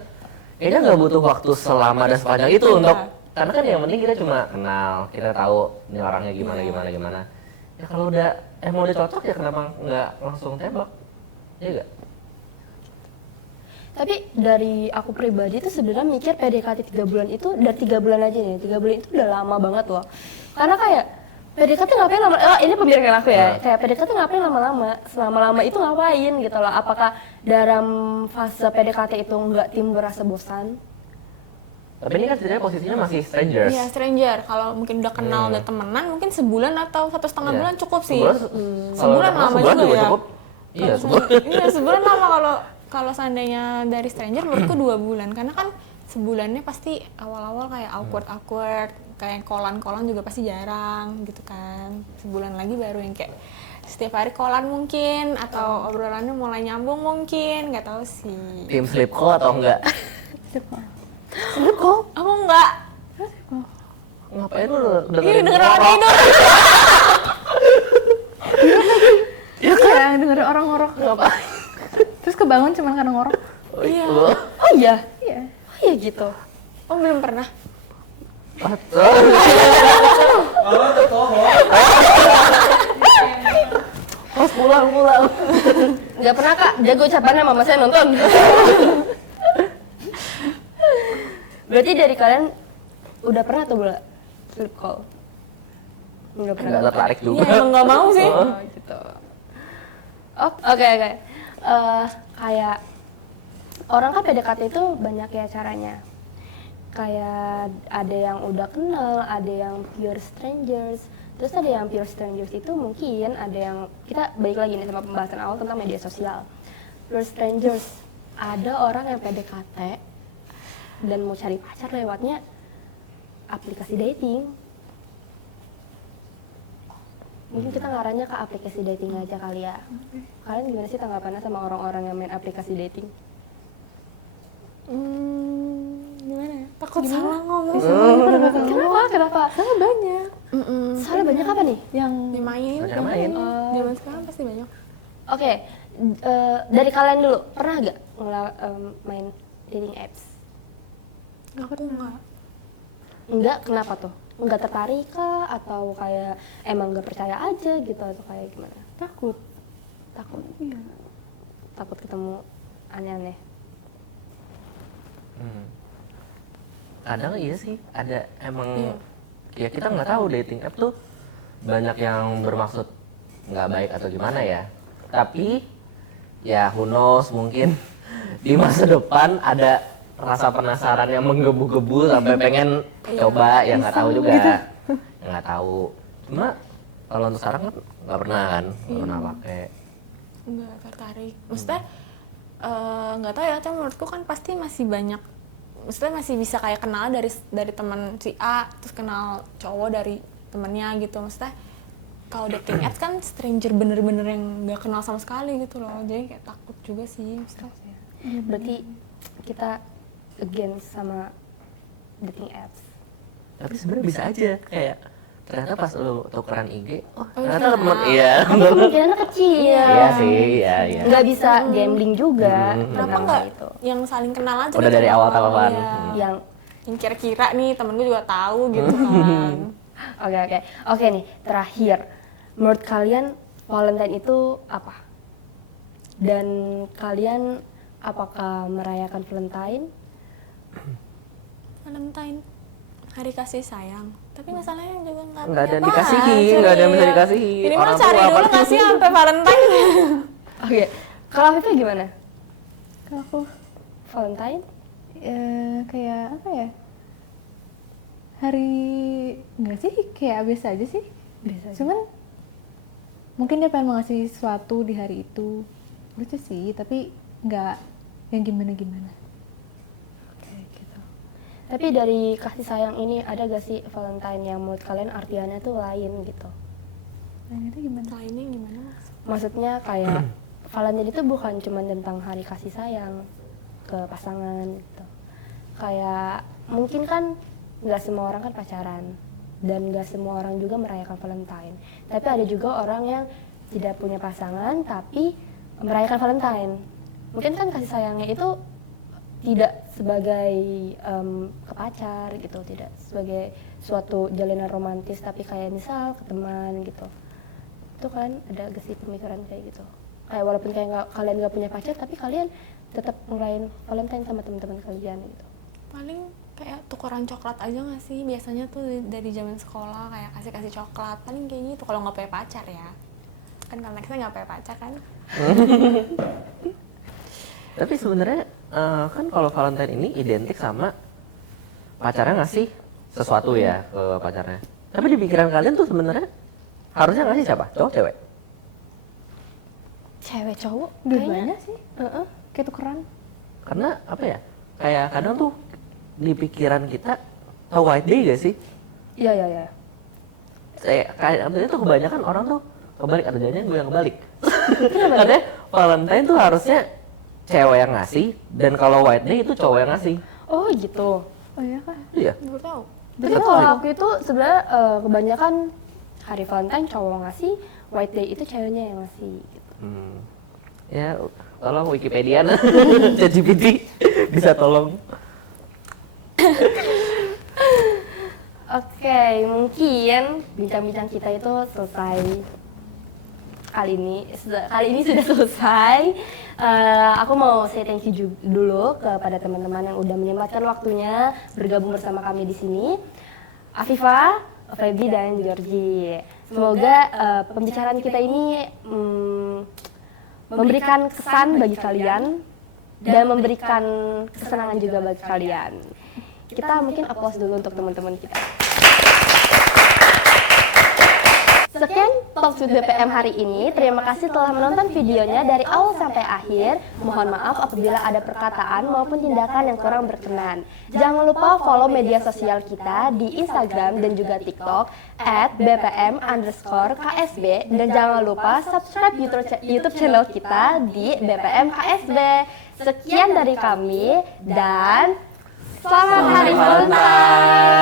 kayaknya nggak butuh waktu selama dan sepanjang itu untuk, karena kan yang penting kita cuma kenal, kita tahu ini orangnya gimana. Ya kalau udah emang udah cocok ya kenapa nggak langsung tembak? Iya gak? Tapi dari aku pribadi tuh sebenarnya mikir PDKT 3 bulan itu, dari 3 bulan aja nih, 3 bulan itu udah lama banget loh. Karena kayak PDKT ngapain lama, ini pemikiran aku ya, kayak PDKT ngapain lama-lama, selama-lama itu ngapain gitu loh. Apakah dalam fase PDKT itu nggak timbul rasa bosan? Tapi ini kan sebenarnya posisinya masih strangers. Iya stranger. Kalau mungkin udah kenal, udah temenan, mungkin sebulan atau 1,5 Iya. bulan cukup sih. Kalau Sebulan kenal lama sebulan juga ya. cukup. Iya, sebulan. Iya sebulan lama kalau seandainya dari stranger menurutku 2 bulan, karena kan sebulannya pasti awal-awal kayak awkward, kayak kolan juga pasti jarang gitu kan. Sebulan lagi baru yang kayak setiap hari kolan mungkin, atau obrolannya mulai nyambung mungkin, nggak tahu sih. Tim slip call atau enggak? Sebenarnya kok Aku nggak. Ngapain lu Iya dengerin denger orang ngorok? tidur. Iya, dengerin orang ngorok. Ngapain? Terus kebangun cuma karena ngorok. Oh, Iya. oh iya, Iya. oh iya gitu. Oh belum pernah. Harus pulang. Nggak pernah kak, jago ucapannya mama saya nonton. Berarti dari kalian udah pernah atau belum slip call? Nggak pernah. Enggak tertarik juga. Iya emang nggak mau sih. Oh. Oh, gitu. Oh, oke. Kayak orang kan PDKT itu banyak ya caranya. Kayak ada yang udah kenal, ada yang pure strangers. Terus ada yang pure strangers itu mungkin ada yang, kita balik lagi nih sama pembahasan awal tentang media sosial. Pure strangers, ada orang yang PDKT dan mau cari pacar lewatnya aplikasi dating. Mungkin kita ngarahnya ke aplikasi dating aja kali ya. Kalian gimana sih tanggapannya sama orang-orang yang main aplikasi dating? Gimana ya? Takut salah ngomong. Kenapa? Salah banyak Soalnya banyak apa nih? yang Dimainin. Banyak main. Zaman sekarang pasti banyak. Oke, dari kalian dulu, pernah gak main dating apps? Aku enggak. Enggak, kenapa tuh? Enggak tertarik kah? Atau kayak emang gak percaya aja gitu? Atau kayak gimana? takut. Takut? Iya. Takut ketemu aneh-aneh? Kadang iya sih, ada emang ya kita nggak tahu dating app tuh banyak yang bermaksud nggak baik atau gimana ya. Tapi ya who knows, mungkin di masa depan ada rasa penasaran yang menggebu-gebu sampai pengen coba, ya nggak tahu juga. Ya nggak tahu. Cuma kalau untuk sekarang kan nggak pernah kan, nggak pernah pakai. Enggak tertarik. Maksudnya nggak tahu ya, cuma menurutku kan pasti masih banyak. Maksudnya masih bisa kayak kenal dari teman si A, terus kenal cowok dari temennya gitu. Maksudnya kalau dating apps kan stranger bener-bener yang nggak kenal sama sekali gitu loh. Jadi kayak takut juga sih. Maksudnya. Berarti kita against sama dating apps. Tapi sebenarnya bisa aja kayak ternyata pas lu tukeran IG, ternyata bisa. temen, iya. Tapi kemungkinannya kecil. Iya sih, iya. Nggak bisa gambling juga. Kenapa tentang nggak itu. yang saling kenal aja? Udah gitu dari loh. awal tahapan. Iya. Yang Yang kira-kira nih temen gue juga tahu gitu kan. Oke nih, terakhir. Menurut kalian Valentine itu apa? Dan kalian apakah merayakan Valentine? Valentine, hari kasih sayang. Tapi masalahnya juga nggak Nggak ada yang punya dikasihin, pacar, nggak ada yang bisa iya. dikasihin. Ini mah Orang cari tua dulu apa- nggak sih sampai Valentine? Oke, kalau Afifah gimana? Kalau aku Valentine? kayak apa ya? Hari enggak sih, kayak biasa aja sih. Biasa aja. Cuman mungkin dia pengen mengasih sesuatu di hari itu. Lucu sih, tapi nggak yang gimana-gimana. Oke, gitu. Tapi dari kasih sayang ini ada gak sih Valentine yang menurut kalian artiannya tuh lain gitu? Nah, itu gimana? Lainnya gimana mas? Maksudnya kayak Valentine itu bukan cuma tentang hari kasih sayang ke pasangan gitu. Kayak mungkin kan nggak semua orang kan pacaran dan nggak semua orang juga merayakan Valentine. Tapi ada juga orang yang tidak punya pasangan tapi merayakan Valentine. Mungkin kan kasih sayangnya itu tidak sebagai ke pacar gitu, tidak sebagai suatu jalinan romantis, tapi kayak misal ke teman gitu. Itu kan ada gak sih pemikiran kayak gitu? Kayak walaupun kayak kalian nggak punya pacar, tapi kalian tetap ngerayain Valentine sama teman-teman kalian gitu. Paling kayak tukeran coklat aja nggak sih? Biasanya tuh dari zaman sekolah kayak kasih coklat. Paling kayak gitu kalau nggak punya pacar ya. Kan konteksnya nggak punya pacar kan? Tapi sebenarnya kan kalau Valentine ini identik sama pacarnya ngasih sesuatu ya ke pacarnya. Tapi di pikiran kalian tuh sebenarnya harusnya ngasih siapa? Cowok cewek? Cewek cowok Dua-duanya sih, Heeh. kayak tukeran. Karena apa ya? Kayak kadang tuh di pikiran kita tau white day gak sih? Iya. Kayaknya tuh kebanyakan orang tuh kebalik, atau jangan gue yang kebalik. Karena Valentine tuh harusnya cewek yang ngasih, dan kalau white day itu cowok yang ngasih. Oh gitu. Oh iya kah? Iya. Baru tahu. Tapi kalau aku itu sebenarnya kebanyakan hari Valentine cowok ngasih, white day itu ceweknya yang ngasih. Gitu. Ya, tolong Wikipedia, ChatGPT bisa tolong. Oke, mungkin bincang-bincang kita itu selesai kali ini. Kali ini sudah selesai. Aku mau say thank you dulu kepada teman-teman yang udah menyempatkan waktunya bergabung bersama kami di sini. Afifah, Feby, dan Georgie. Semoga pembicaraan kita ini memberikan kesan bagi kalian dan memberikan kesenangan juga bagi kalian. Kita mungkin applause dulu untuk teman-teman kita. Sekian Talks with BPM hari ini. Terima kasih telah menonton videonya dari awal sampai akhir. Mohon maaf apabila ada perkataan maupun tindakan yang kurang berkenan. Jangan lupa follow media sosial kita di Instagram dan juga TikTok @bpm_ksb, dan jangan lupa subscribe YouTube channel kita di BPM KSB. Sekian dari kami dan selamat Hari Valentine.